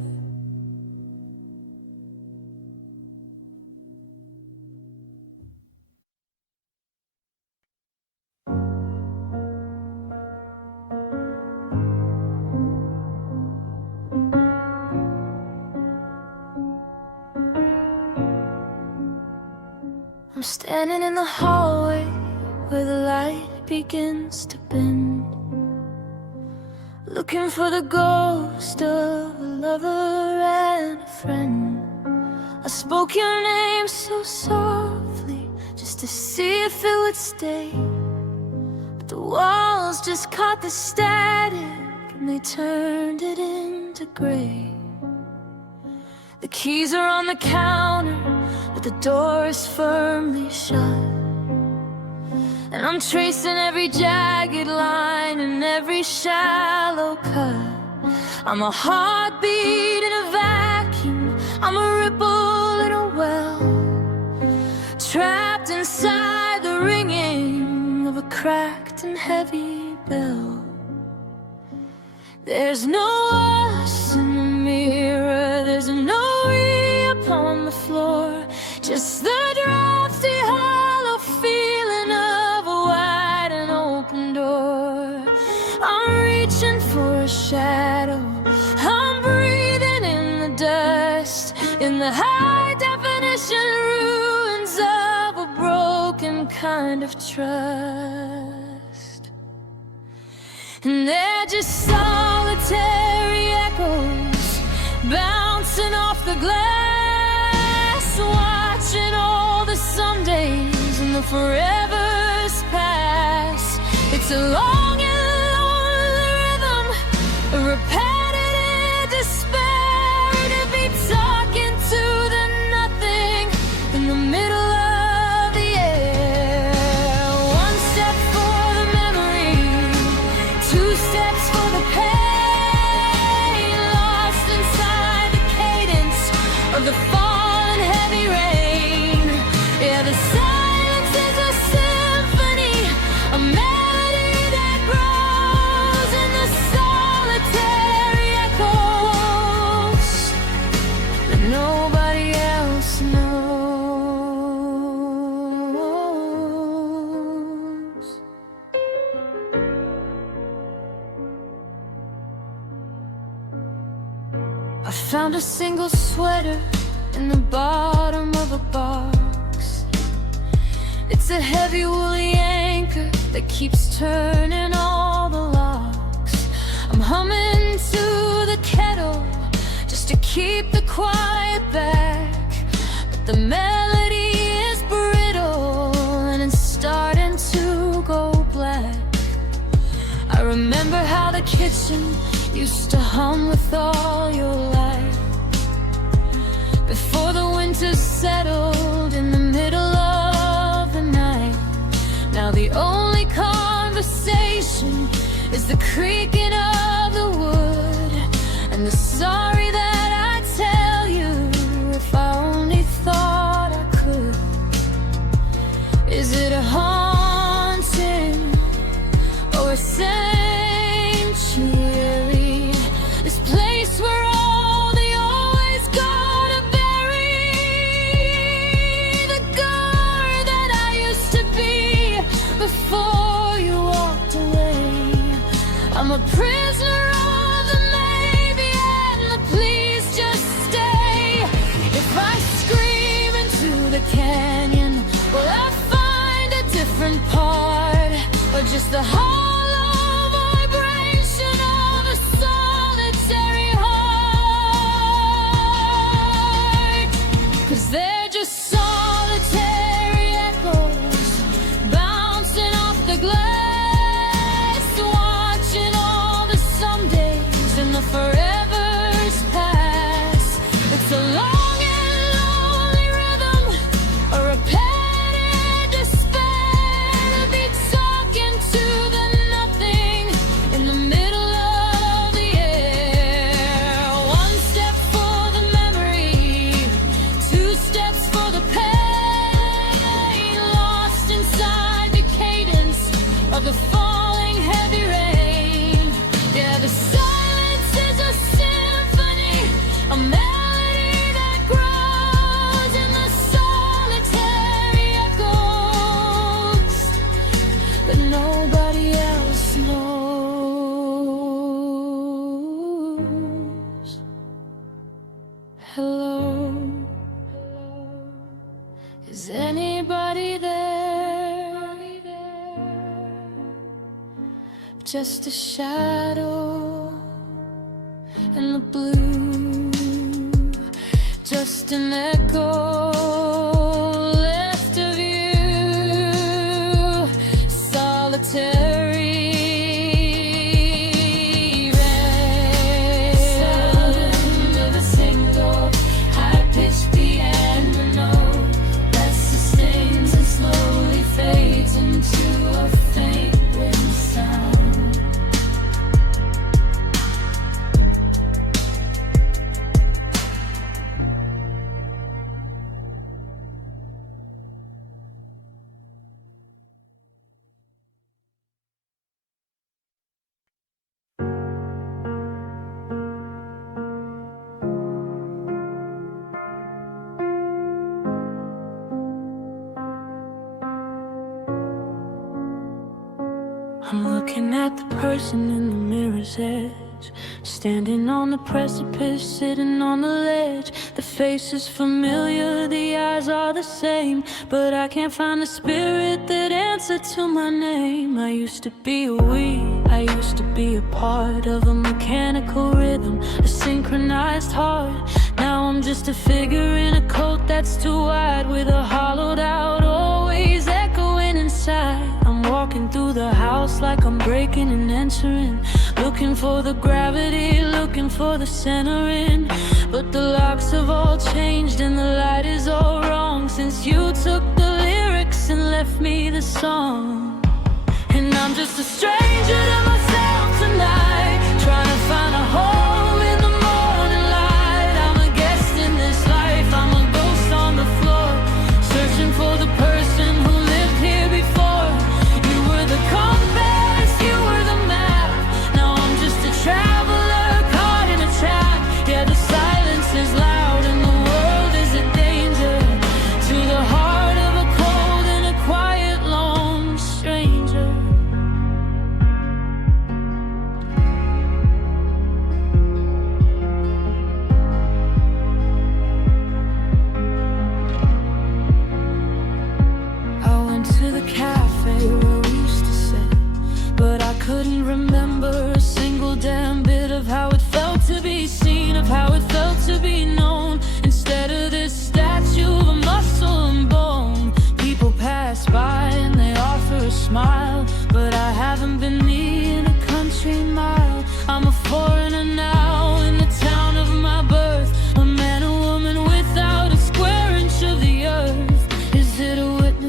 I'm standing in the hallway where the light begins to bend, looking for the ghost of a lover and a friend. I spoke your name so softly, just to see if it would stay, but the walls just caught the static and they turned it into gray. The keys are on the counter, but the door is firmly shut, and I'm tracing every jagged line and every shallow cut. I'm a heartbeat in a vacuum, I'm a ripple in a well, trapped inside the ringing of a cracked and heavy bell. There's no us in the mirror, there's no we upon the floor, just the drafty hollow feeling of a wide and open door. I'm reaching for a shadow, I'm breathing in the dust, in the high definition ruins of a broken kind of trust. And they're just solitary echoes bouncing off the glass, watching all the somedays and the forevers pass. It's a long and lonely rhythm, a repetitive despair, to be talking to the nothing in the middle of the air. One step for the memory, two steps for the pain, lost inside the cadence of the falling heavy rain. Yeah, the silence is a symphony, a melody that grows in the solitary echoes that nobody else knows. I found a single sweater in the bottom of a box. It's a heavy woolly anchor that keeps turning all the locks. I'm humming to the kettle just to keep the quiet back, but the melody is brittle and it's starting to go black. kitchen used to hum with all your life before the winter settled in the middle of the night. Now the only conversation is the creaking of the wood and the sorry that I tell you if I only thought I could. Is it a haunting or a sanctuary? This place where all they always gotta bury the girl that I used to be before you walked away. I'm a prisoner of the maybe and the please just stay. If I scream into the canyon, will I find a different part or just the hollow vibration of a solitary heart? 'Cause they're just solitary echoes bouncing off the glass, watching all the somedays and the forevers pass. It's a long and lonely rhythm, a repeated despair to be talking to the nothing in the middle of the air. One step for the memory, two steps for the pain, lost inside the cadence of the falling heavy rain. Yeah, the silence is a symphony, a melody that grows in the solitary echoes, but nobody else knows. Hello, is anybody there? Just a shadow in the blue, just an echo left of you, solitary rain. Sound of a single high-pitched piano note that sustains and slowly fades into a faint wind sound. I'm looking at the person in the mirror's edge, standing on the precipice, sitting on the ledge. The face is familiar, the eyes are the same, but I can't find the spirit that answered to my name. I used to be a we, I used to be a part of a mechanical rhythm, a synchronized heart. Now I'm just a figure in a coat that's too wide, with a hollowed out, always echoing inside. I'm walking through the house like I'm breaking and entering, looking for the gravity, looking for the centering. But the locks have all changed and the light is all wrong, since you took the lyrics and left me the song. And I'm just a stranger to myself tonight, trying to find a home in the morning light. I'm a guest in this life, I'm a ghost on the floor, searching for the person who lived here before. You were the compass, you were the map. Now I'm just a traveler caught in a trap. Yeah, the silence is loud and the world is a danger to the heart of a cold and a quiet lone stranger. I went to the cafe where we used to sit, but I couldn't remember a single damn bit of how it felt to be seen, of how it felt to be known. Instead of this statue of a muscle and bone, people pass by and they offer a smile, but I haven't been me in a country mile.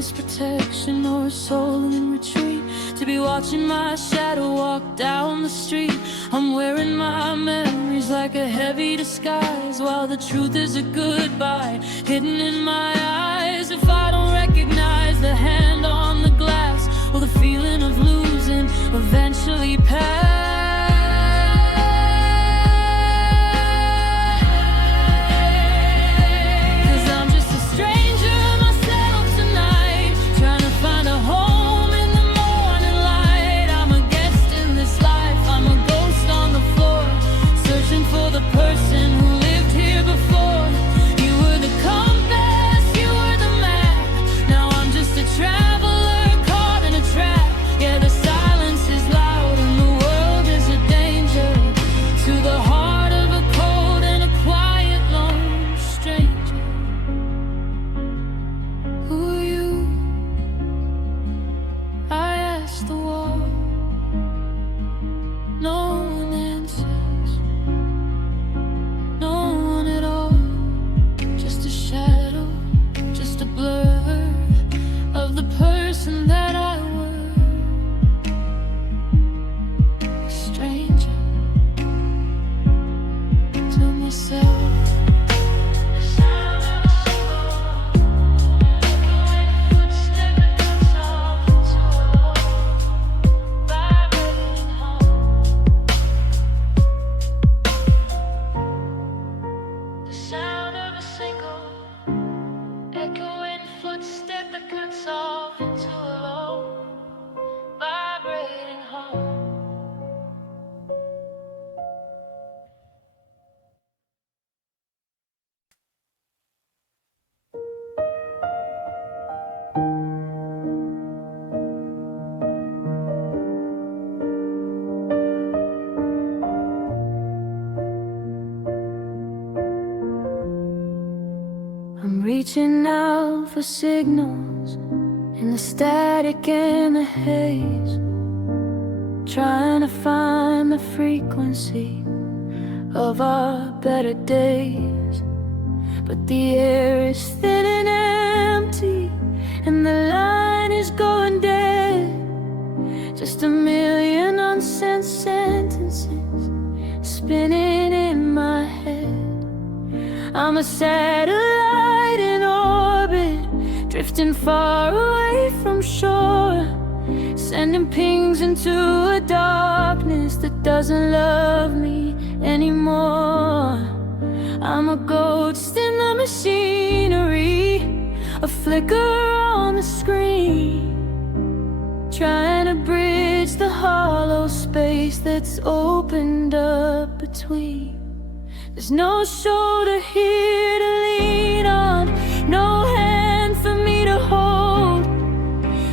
witness protection or a soul in retreat, to be watching my shadow walk down the street. I'm wearing my memories like a heavy disguise, while the truth is a goodbye hidden in my eyes. If I don't recognize the hand on the glass, will the feeling of losing eventually pass? Reaching out for signals in the static and the haze, trying to find the frequency of our better days. But the air is thin and empty, and the line is going dead. Just a million unsent sentences spinning in my head. I'm a satellite in orbit, drifting far away from shore, sending pings into a darkness that doesn't love me anymore. I'm a ghost in the machinery, a flicker on the screen, trying to bridge the hollow space that's opened up between. There's no shoulder here to lean on, no hand for me to hold,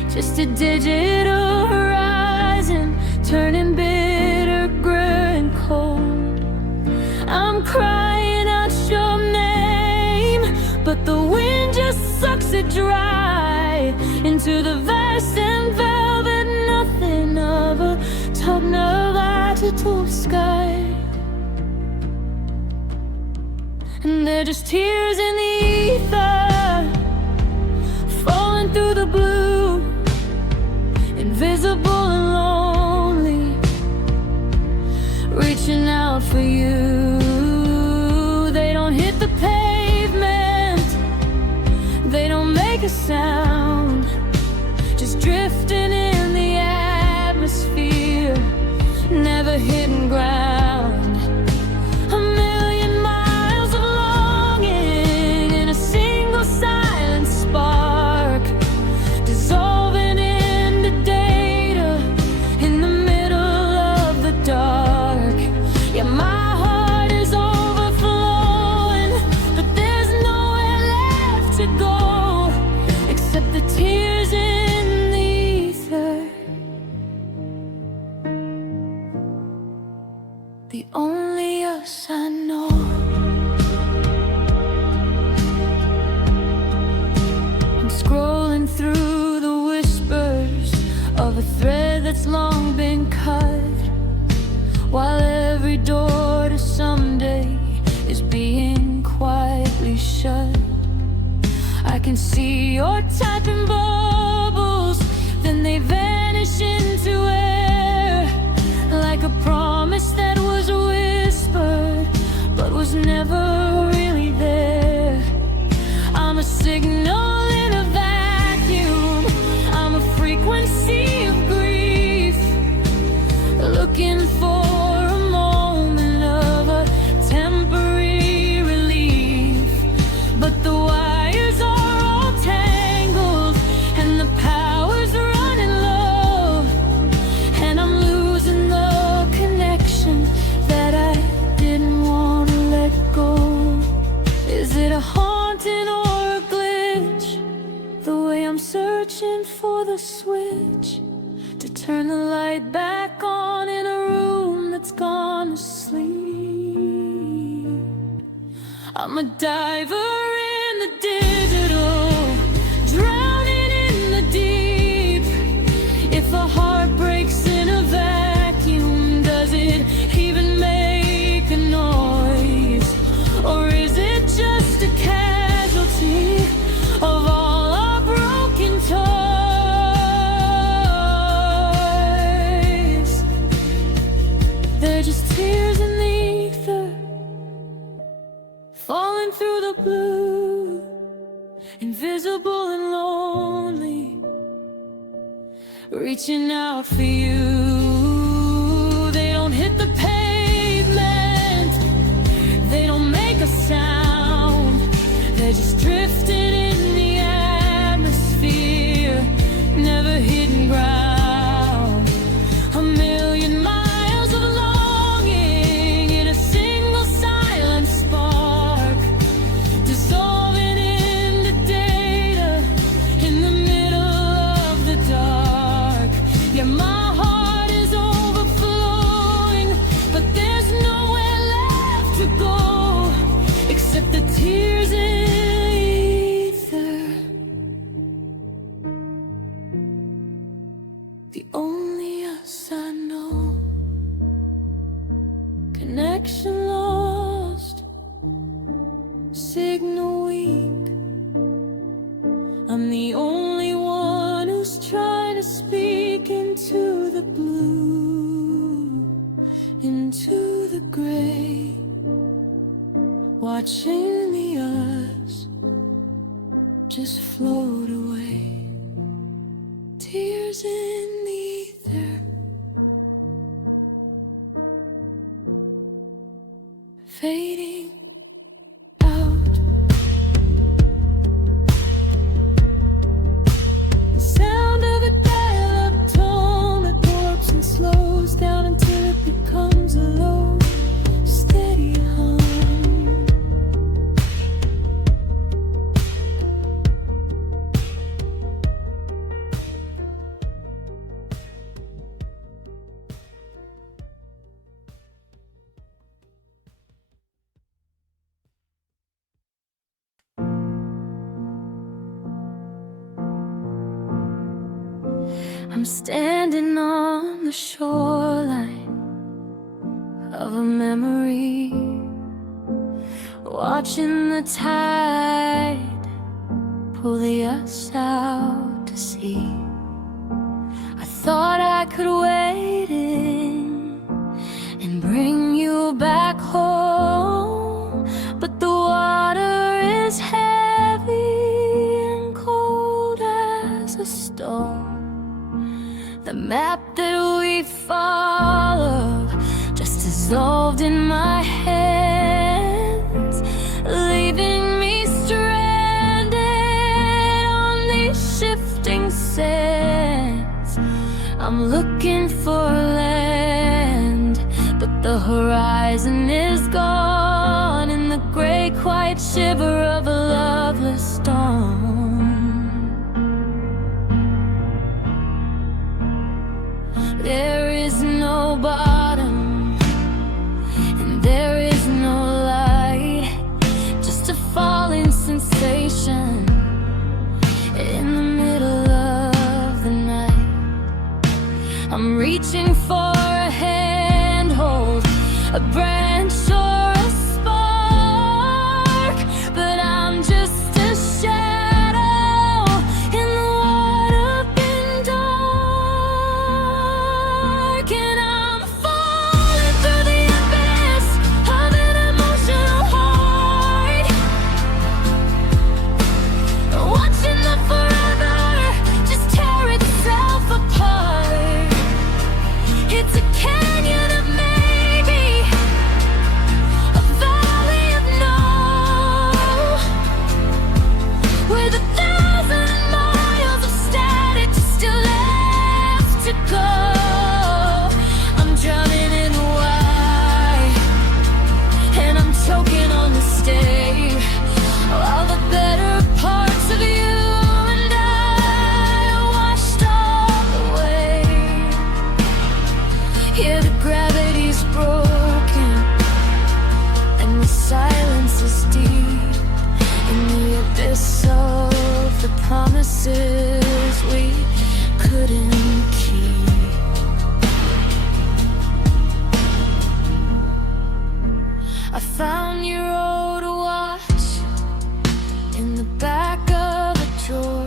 just a digital horizon turning bitter, gray and cold. I'm crying out your name, but the wind just sucks it dry into the vast and velvet nothing of a tunnel of latitude sky. And they're just tears in the ether, falling through the blue, invisible and lonely, reaching out for you. They don't hit the pavement, they don't make a sound, just drifting in the atmosphere, never hitting ground. The only us I know. I'm scrolling through the whispers of a thread that's long been cut, while every door to someday is being quietly shut. I can see your typing bubbles, then they vanish into air, like a promise that was whispered but was never really there. I'm a signal in a vacuum, I'm a frequency of grief, looking for a moment of a temporary relief. But the wires are all tangled and the power's running low, and I'm losing the connection that I didn't want to let go. Is it a haunting or a glitch? The way I'm searching for the switch to turn the light back on in a room that's gone to sleep. I'm a diver in the digital, drowning in the deep. If a heart breaks in a vacuum, does it even make a noise? Or is it just a casualty of all our broken toys? They're just tears in the ether, falling through the blue, invisible and lonely, reaching out for you. They don't hit the pavement, they don't make a sound, they're just drifting in the atmosphere, never hitting ground. A million miles of longing in a single silent spark, dissolving into data in the middle of the dark. Yeah, my heart is overflowing, but there's nowhere left to go except the tears in ether. The only us I know. Connection lost, signal weak. I'm the only one who's trying to speak into the blue, into the gray, watching the us just float away. Tears in the ether, fading out. The sound of a dial-up tone that warps and slows down until it becomes a low, steady hum. I'm standing on the shoreline of a memory, watching the tide pull the us out to sea. I thought I could wade in and bring you back home, but the water is heavy and cold as a stone. The map that we followed just dissolved in my hands, leaving me stranded on these shifting sands. I'm looking for land, but the horizon is gone in the gray quiet shiver of a loveless storm. There is no bottom, and there is no light, just a falling sensation in the middle of the night. I'm reaching for a handhold, a branch or a spark, but I'm just a shadow promises we couldn't keep. I found your old watch in the back of a drawer,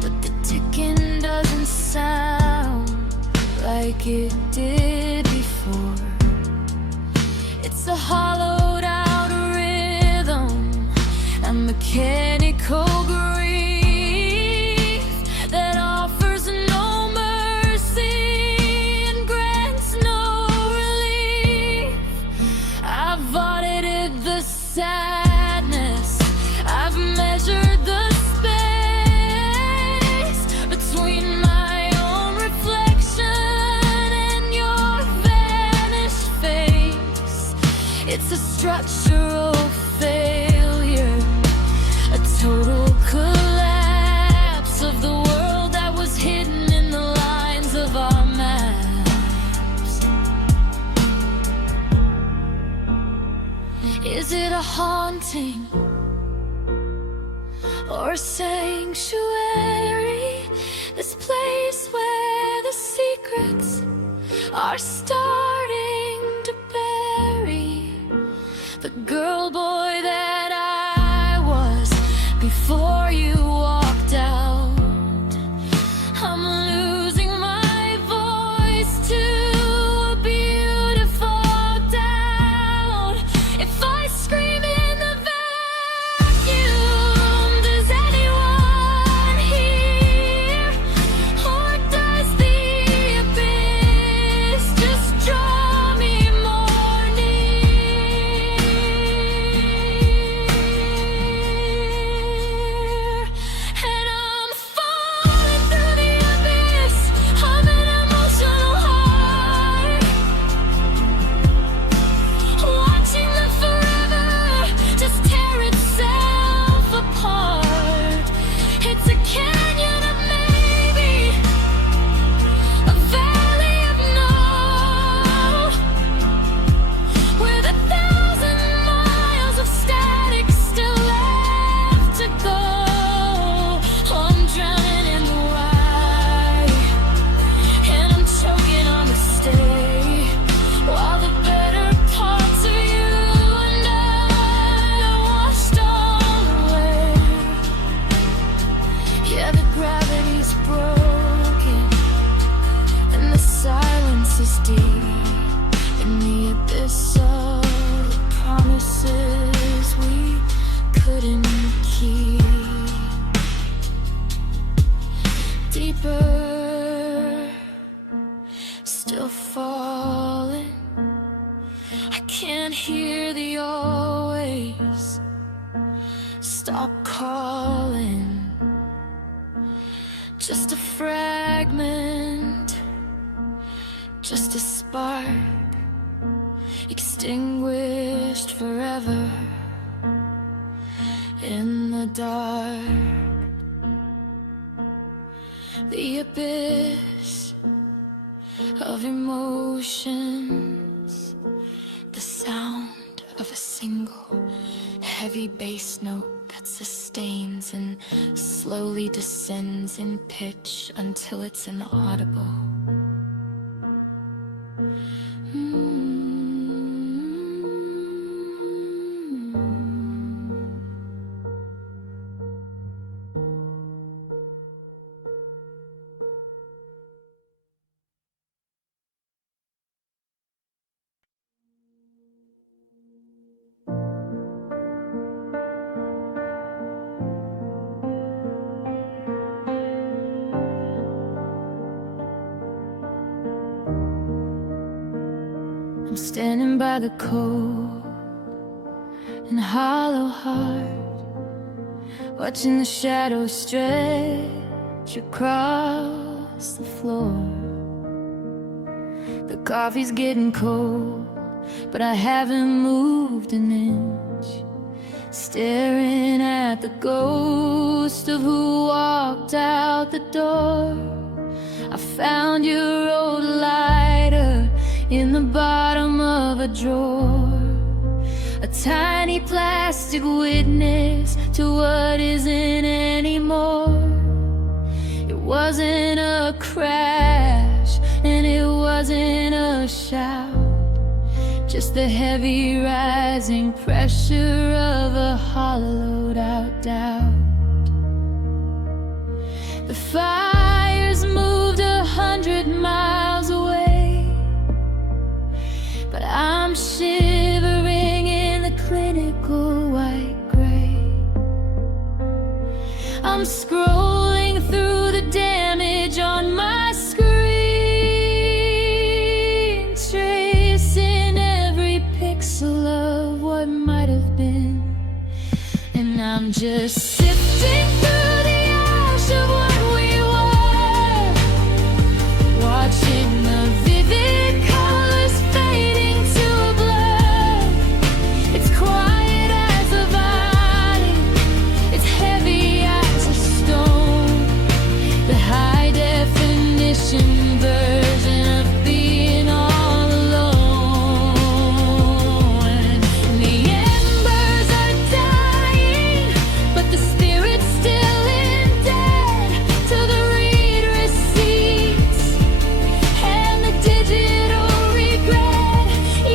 but the ticking doesn't sound like it did before. It's a hollowed out rhythm and mechanical grief that offers no mercy and grants no relief. I've audited the sadness, I've measured the space between my own reflection and your vanished face. It's a structural failure, a total collapse of the world that was hidden in the lines of our maps. Is it a haunting or a sanctuary? This place where the secrets are starting to bury the girl boy that I was before you walked out. I'm losing my voice to a beautiful doubt. If I scream in the vacuum, does anyone hear? Or does the abyss just draw me more near? And I'm falling through the abyss of an emotional heart, watching the forever just tear itself apart. It's a canyon of maybe, a valley of no, with 1,000 miles of static still left to go. I'm drowning in the why, and I'm choking on the stay, while the better parts of you and I are washed all away. Yeah, the gravity's broken and the silence is deep in the abyss of the promises we couldn't keep. Deeper, still falling. I can't hear the always. Stop calling. Just a fragment, just a spark, extinguished forever in the dark. The abyss of emotions, the sound of a single heavy bass note that sustains and slowly descends in pitch until it's inaudible. I'm standing by the cold and hollow heart, watching the shadows stretch across the floor. The coffee's getting cold, but I haven't moved an inch, staring at the ghost of who walked out the door. I found your old lighter in the bottom of a drawer, a tiny plastic witness to what isn't shout, just the heavy rising pressure of a hollowed out doubt. The fire's moved 100 miles away, but I'm shivering in the clinical white gray. I'm scrolling through the damage on my screen, tracing every pixel of what might have been. And I'm just sifting through the ash of what we were, watching the vivid colors fading to a blur. It's quiet as a violin, it's heavy as a stone, the high definition version of being all alone. And the embers are dying, but the spirit's still in dead, till the read receipts and the digital regret.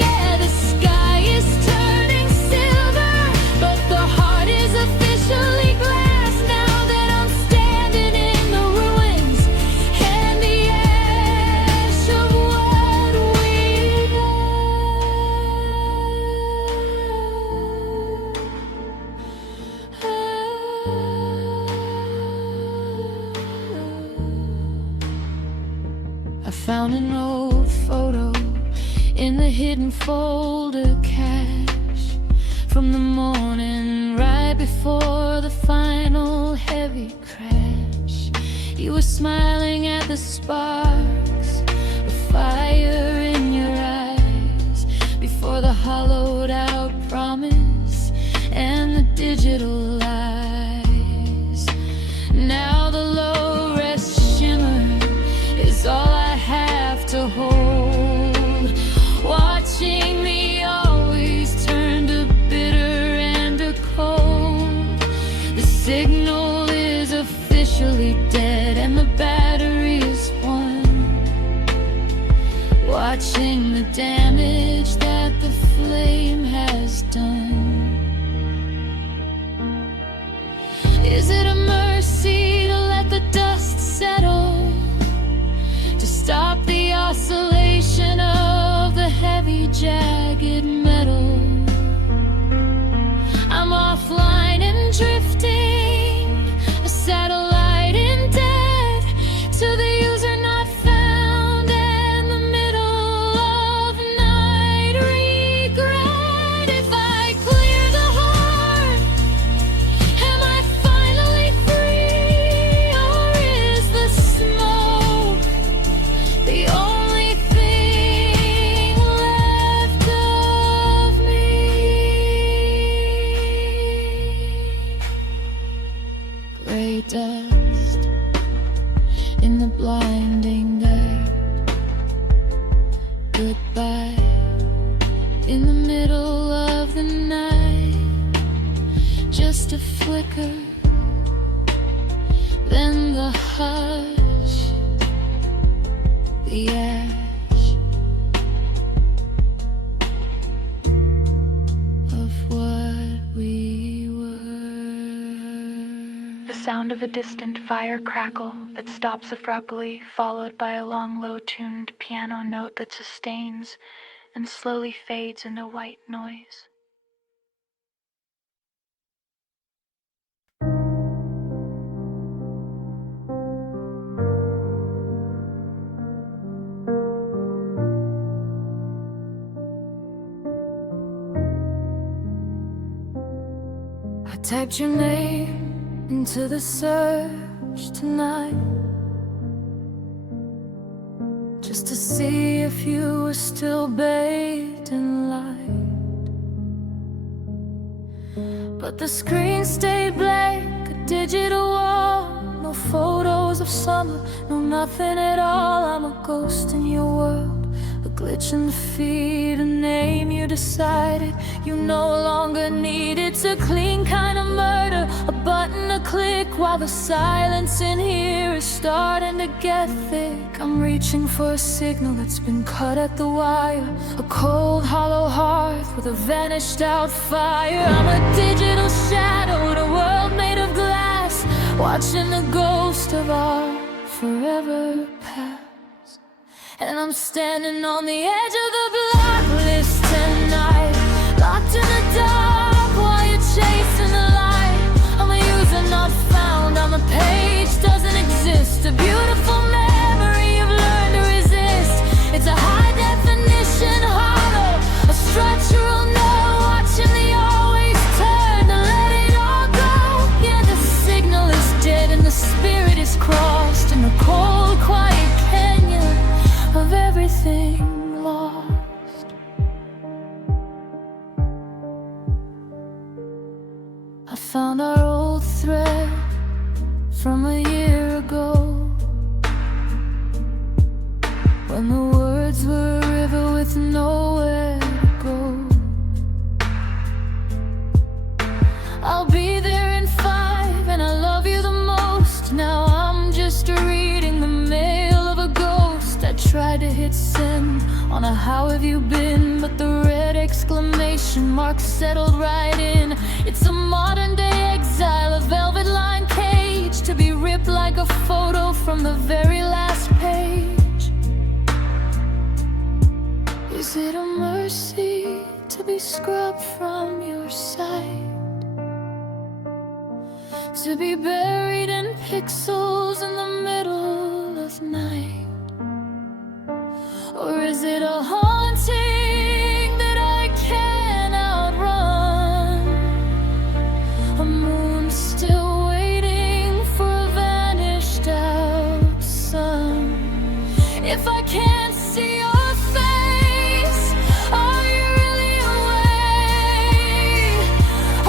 Yeah, the sky is turning silver, but the heart is officially glass now that I'm standing in the ruins and the ash of what we I found an old photo in the hidden folder cache from the morning right before the final heavy crash. You were smiling at the sparks of fire in your eyes before the hollowed out promise and the digital lies. Now the low rest shimmer is all I have to hold, watching me always turn to bitter and to cold. The signal is officially dead and the battery is won, watching the damage that the flame has done. Is it a mercy to let the dust settle, to stop the oscillation of the heavy jagged metal? I'm offline and drifting, a satellite in death, to the user not found and the middle of night regret. If I clear the heart, am I finally free, or is the smoke the only thing left of me? Gray dust in the blinding dirt, goodbye in the middle of the night, just a flicker, then the hush, the ash of what we were. The sound of a distant fire crackle that stops abruptly, followed by a long, low-tuned piano note that sustains and slowly fades into white noise. I typed your name into the search tonight, just to see if you were still bathed in light. But the screen stayed blank, a digital wall, no photos of summer, no nothing at all. I'm a ghost in your world, a glitch in the feed, a name you decided you no longer needed. It's a clean kind of murder, a button to click while the silence in here is starting to get thick. I'm reaching for a signal that's been cut at the wire, a cold hollow hearth with a vanished out fire. I'm a digital shadow in a world made of glass, watching the ghost of our forever past. And I'm standing on the edge of the blacklist tonight, locked in the dark while you're chasing the light. I'm a user not found, I'm a page doesn't exist, a beautiful memory you've learned to resist. It's a high definition hollow, a structural no, watching the always turn to let it all go. Yeah, the signal is dead and the spirit is crossed in the cold quiet canyon of everything lost. I found our old thread from a year ago, when the words were a river with nowhere to go. I'll be there in 5 and I love you the most. Now I'm just reading the mail of a ghost. I tried to hit send on a how have you been, but the red exclamation mark settled right in. It's a modern day exile, a velvet lined cage to be ripped like a photo from the very last page. Is it a mercy to be scrubbed from your sight, to be buried in pixels in the middle of night? Or is it a haunting that I can't outrun, a moon still waiting for a vanished out sun? If I can't see your face, are you really away?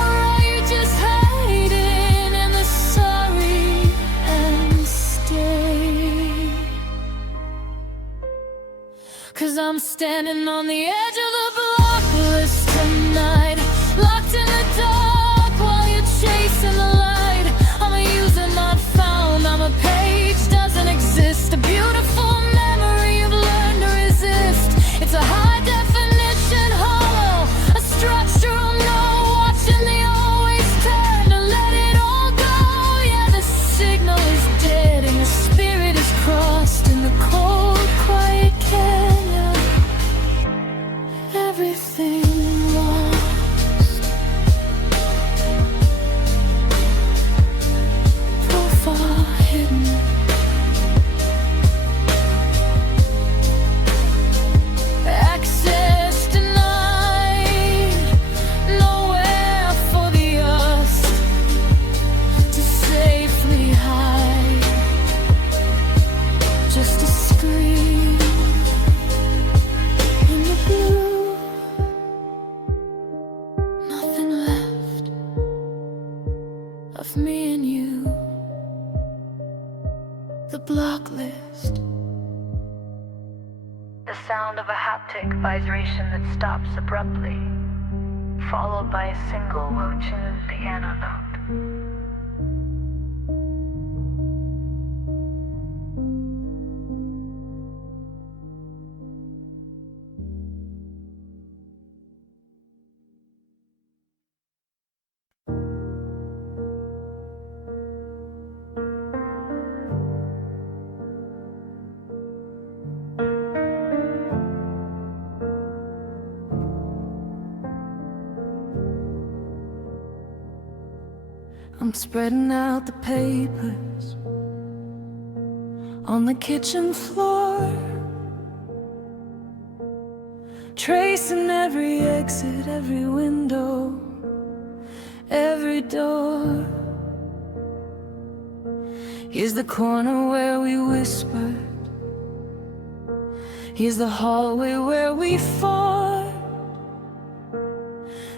Or are you just hiding in the sorry and stay? 'Cause I'm standing on the edge of the blacklist tonight, locked in the dark while you're chasing the light. I'm a user not found, I'm a page doesn't exist, a beautiful memory you've learned to resist. It's a high definition hollow, a structural no, watching the always turn to let it all go. Yeah, the signal is dead and the spirit is crossed in the cold quiet canyon. Everything lost, profile hidden, access denied, nowhere for the us to safely hide, just a scream in the blue. Nothing left of me and you. The block list. The sound of a haptic vibration that stops abruptly, followed by a single low-tuned piano note. I'm spreading out the papers on the kitchen floor, tracing every exit, every window, every door. Here's the corner where we whispered, here's the hallway where we fought,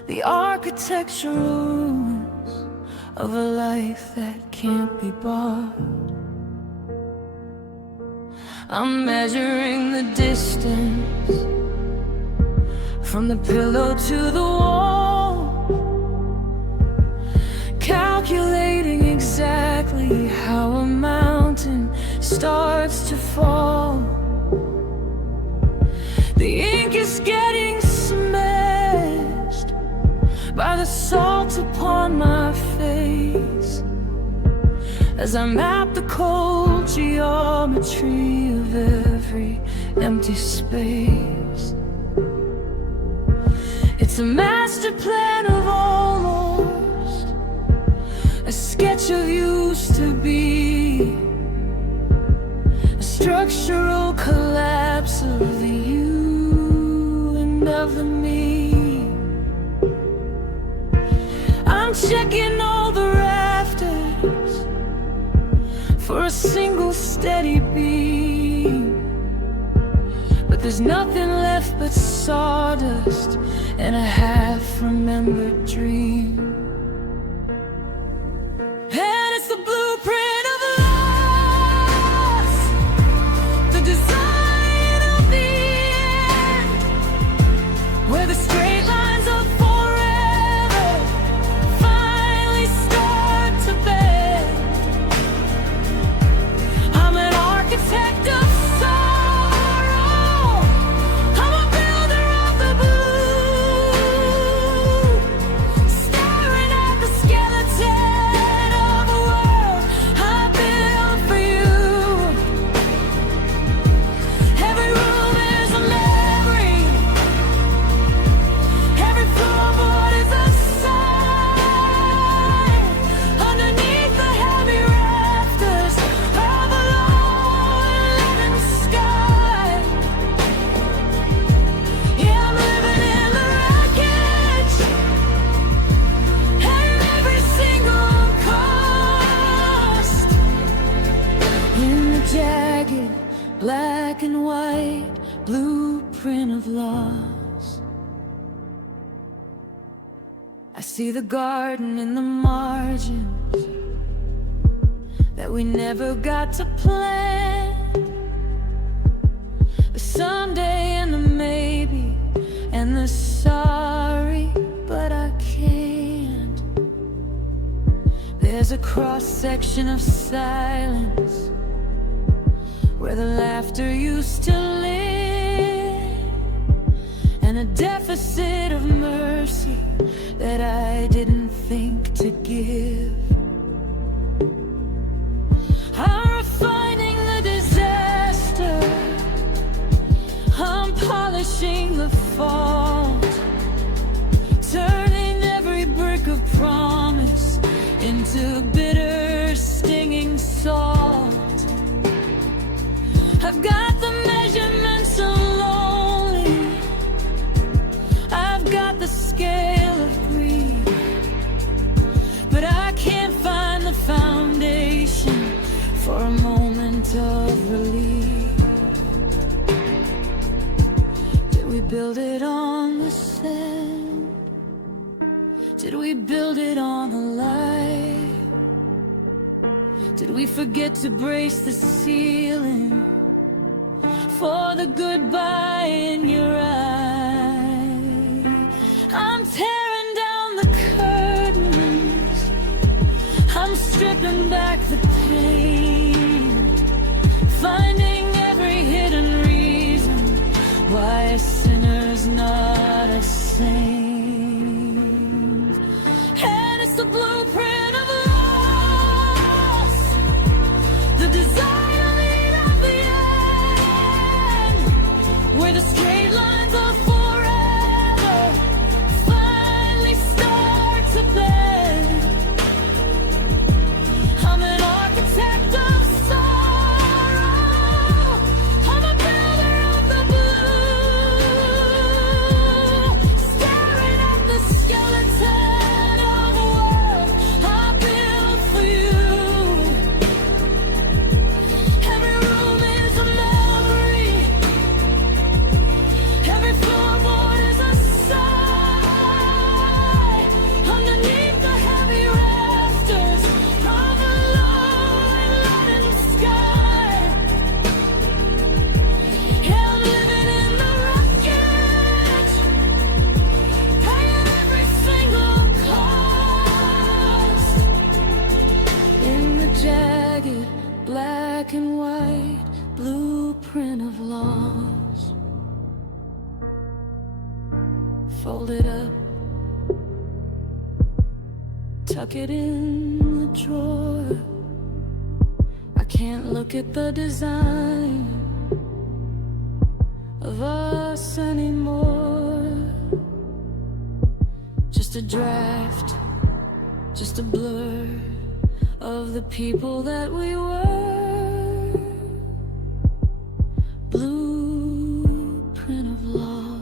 the architectural ruins of a life that can't be bought. I'm measuring the distance from the pillow to the wall, calculating as I map the cold geometry of every empty space. It's a master plan of almost, a sketch of used to be, a structural collapse of the you and of the me. I'm checking all the rafters for a single steady beam, but there's nothing left but sawdust and a half-remembered dream. And it's the blueprint of loss, the design of the end, where the straight lines of forever finally start to bend. I'm an architect of sorrow, I'm a builder of the blue, staring at the skeleton of a world I built for you. Every room is a memory, every floorboard is a sign, underneath the heavy rafters of a low and living sky. Yeah, I'm living in the wreckage, and every single cost, in the jagged black and white blueprint of loss. I see the garden in the margins that we never got to plant, the someday and the maybe and the sorry, but I can't. There's a cross-section of silence where the laughter used to live, and a deficit of mercy that I didn't think to give. I'm refining the disaster, I'm polishing the fault, turning every brick of promise into bitter, stinging salt. I've got the measurements so lonely, I've got the scale of grief, but I can't find the foundation for a moment of relief. Did we build it on the sand? Did we build it on a lie? Did we forget to brace the ceiling for the goodbye in your eye? I'm tearing down the curtains, I'm stripping back the pain, finding every hidden reason why a sinner's not a saint. And it's the blueprint of loss, the design of the end, where the straight lines of forever finally start to bend. I'm an architect of sorrow, I'm a builder of the blue, staring at the skeleton of a world I built for you. Every room is a memory, every floorboard is a sigh, underneath the heavy rafters of a low and leaden sky. Yeah, I'm living in the wreckage, paying every single cost, in the jagged black and white blueprint of loss. Fold it up, tuck it in the drawer, look at the design of us anymore. Just a draft, just a blur of the people that we were. Blueprint of loss.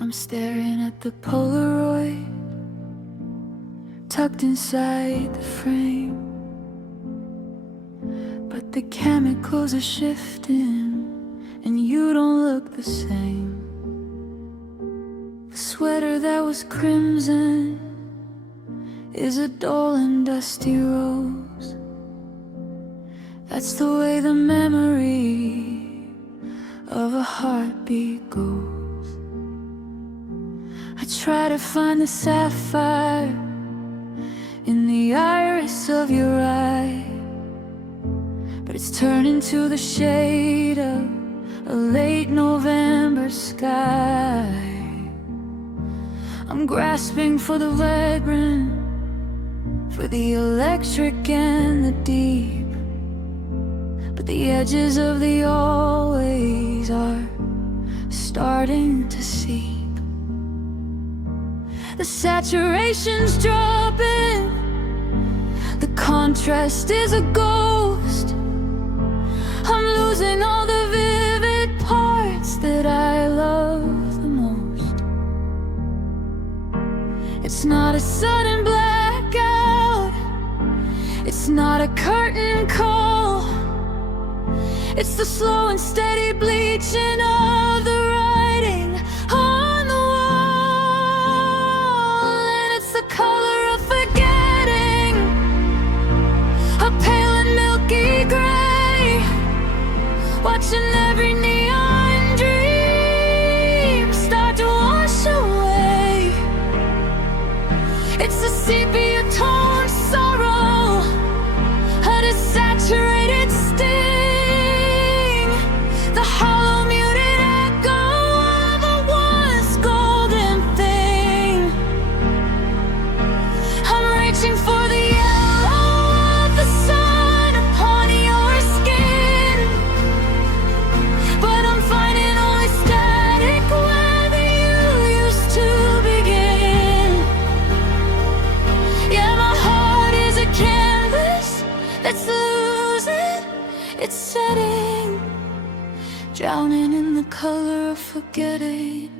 I'm staring at the Polaroid tucked inside the frame, but the chemicals are shifting and you don't look the same. The sweater that was crimson is a dull and dusty rose. That's the way the memory of a heartbeat goes. I try to find the sapphire in the iris of your eye, but it's turning to the shade of a late November sky. I'm grasping for the vibrant, for the electric and the deep, but the edges of the always are starting to seep. The saturation's dropping, the contrast is a ghost. I'm losing all the vivid parts that I love the most. It's not a sudden blackout, it's not a curtain call. It's the slow and steady bleaching of the writing on the wall. And it's the color of forgetting, a pale and milky gray, watching every neon dream start to wash away. It's a sepia tone sorrow, a desaturated sting, the hollow muted echo of a once golden thing. I'm reaching for the yellow of the sun upon your skin, but I'm finding only static where the you used to begin. Yeah, my heart is a canvas that's losing its setting, drowning in the color of forgetting.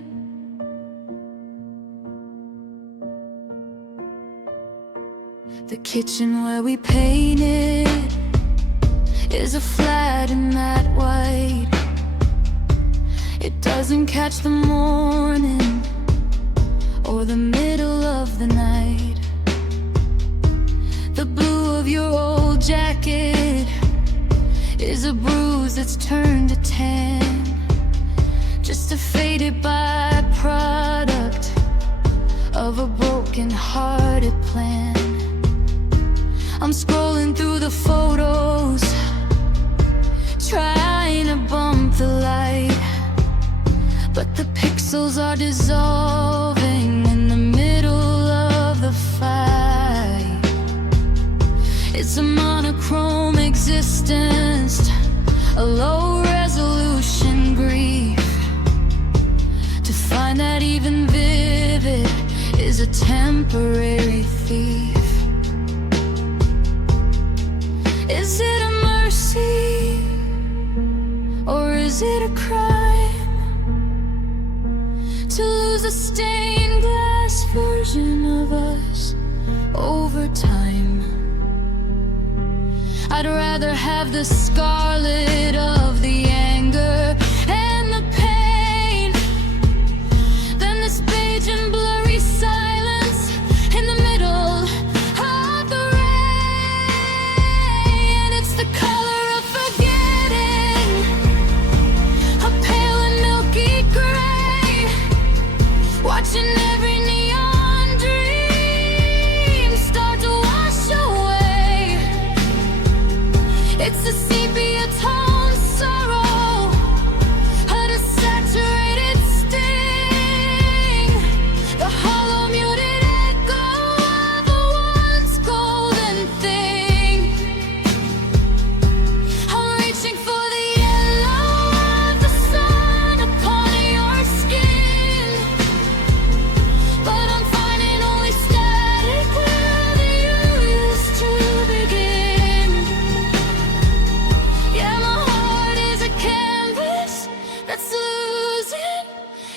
The kitchen where we painted is a flat in that white. It doesn't catch the morning or the middle of the night. The blue of your old jacket is a bruise that's turned to tan, just a faded byproduct of a broken-hearted plan. I'm scrolling through the photos, trying Candles are dissolving in the middle of the fight. It's a monochrome existence, a low resolution grief. To find that even vivid is a temporary thief. Is it a mercy, or is it a crime to lose a stained glass version of us over time? I'd rather have the scarlet of the anger and the pain than this page in blurry silence in the middle of the rain. It's the color of forgetting, a pale and milky gray, watching every neon dream start to wash away. It's the sepia tone sorrow, a desaturated sting, the hollow muted echo of a once golden thing. I'm reaching for the yellow of the sun upon your skin, but I'm finding only static where you used to begin. Yeah, my heart is a canvas that's losing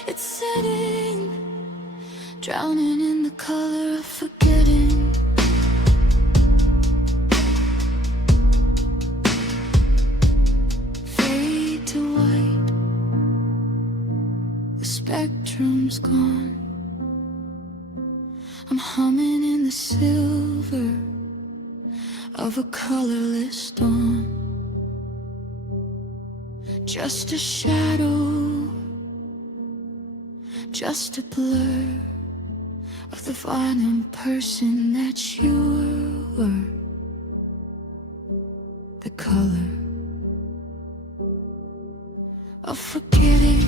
its setting, drowning in the color of forgetting. Fade to white, the spectrum's gone. I'm humming in the silver of a colorless dawn. Just a shadow, just a blur of the violent person that you were. The color of forgetting.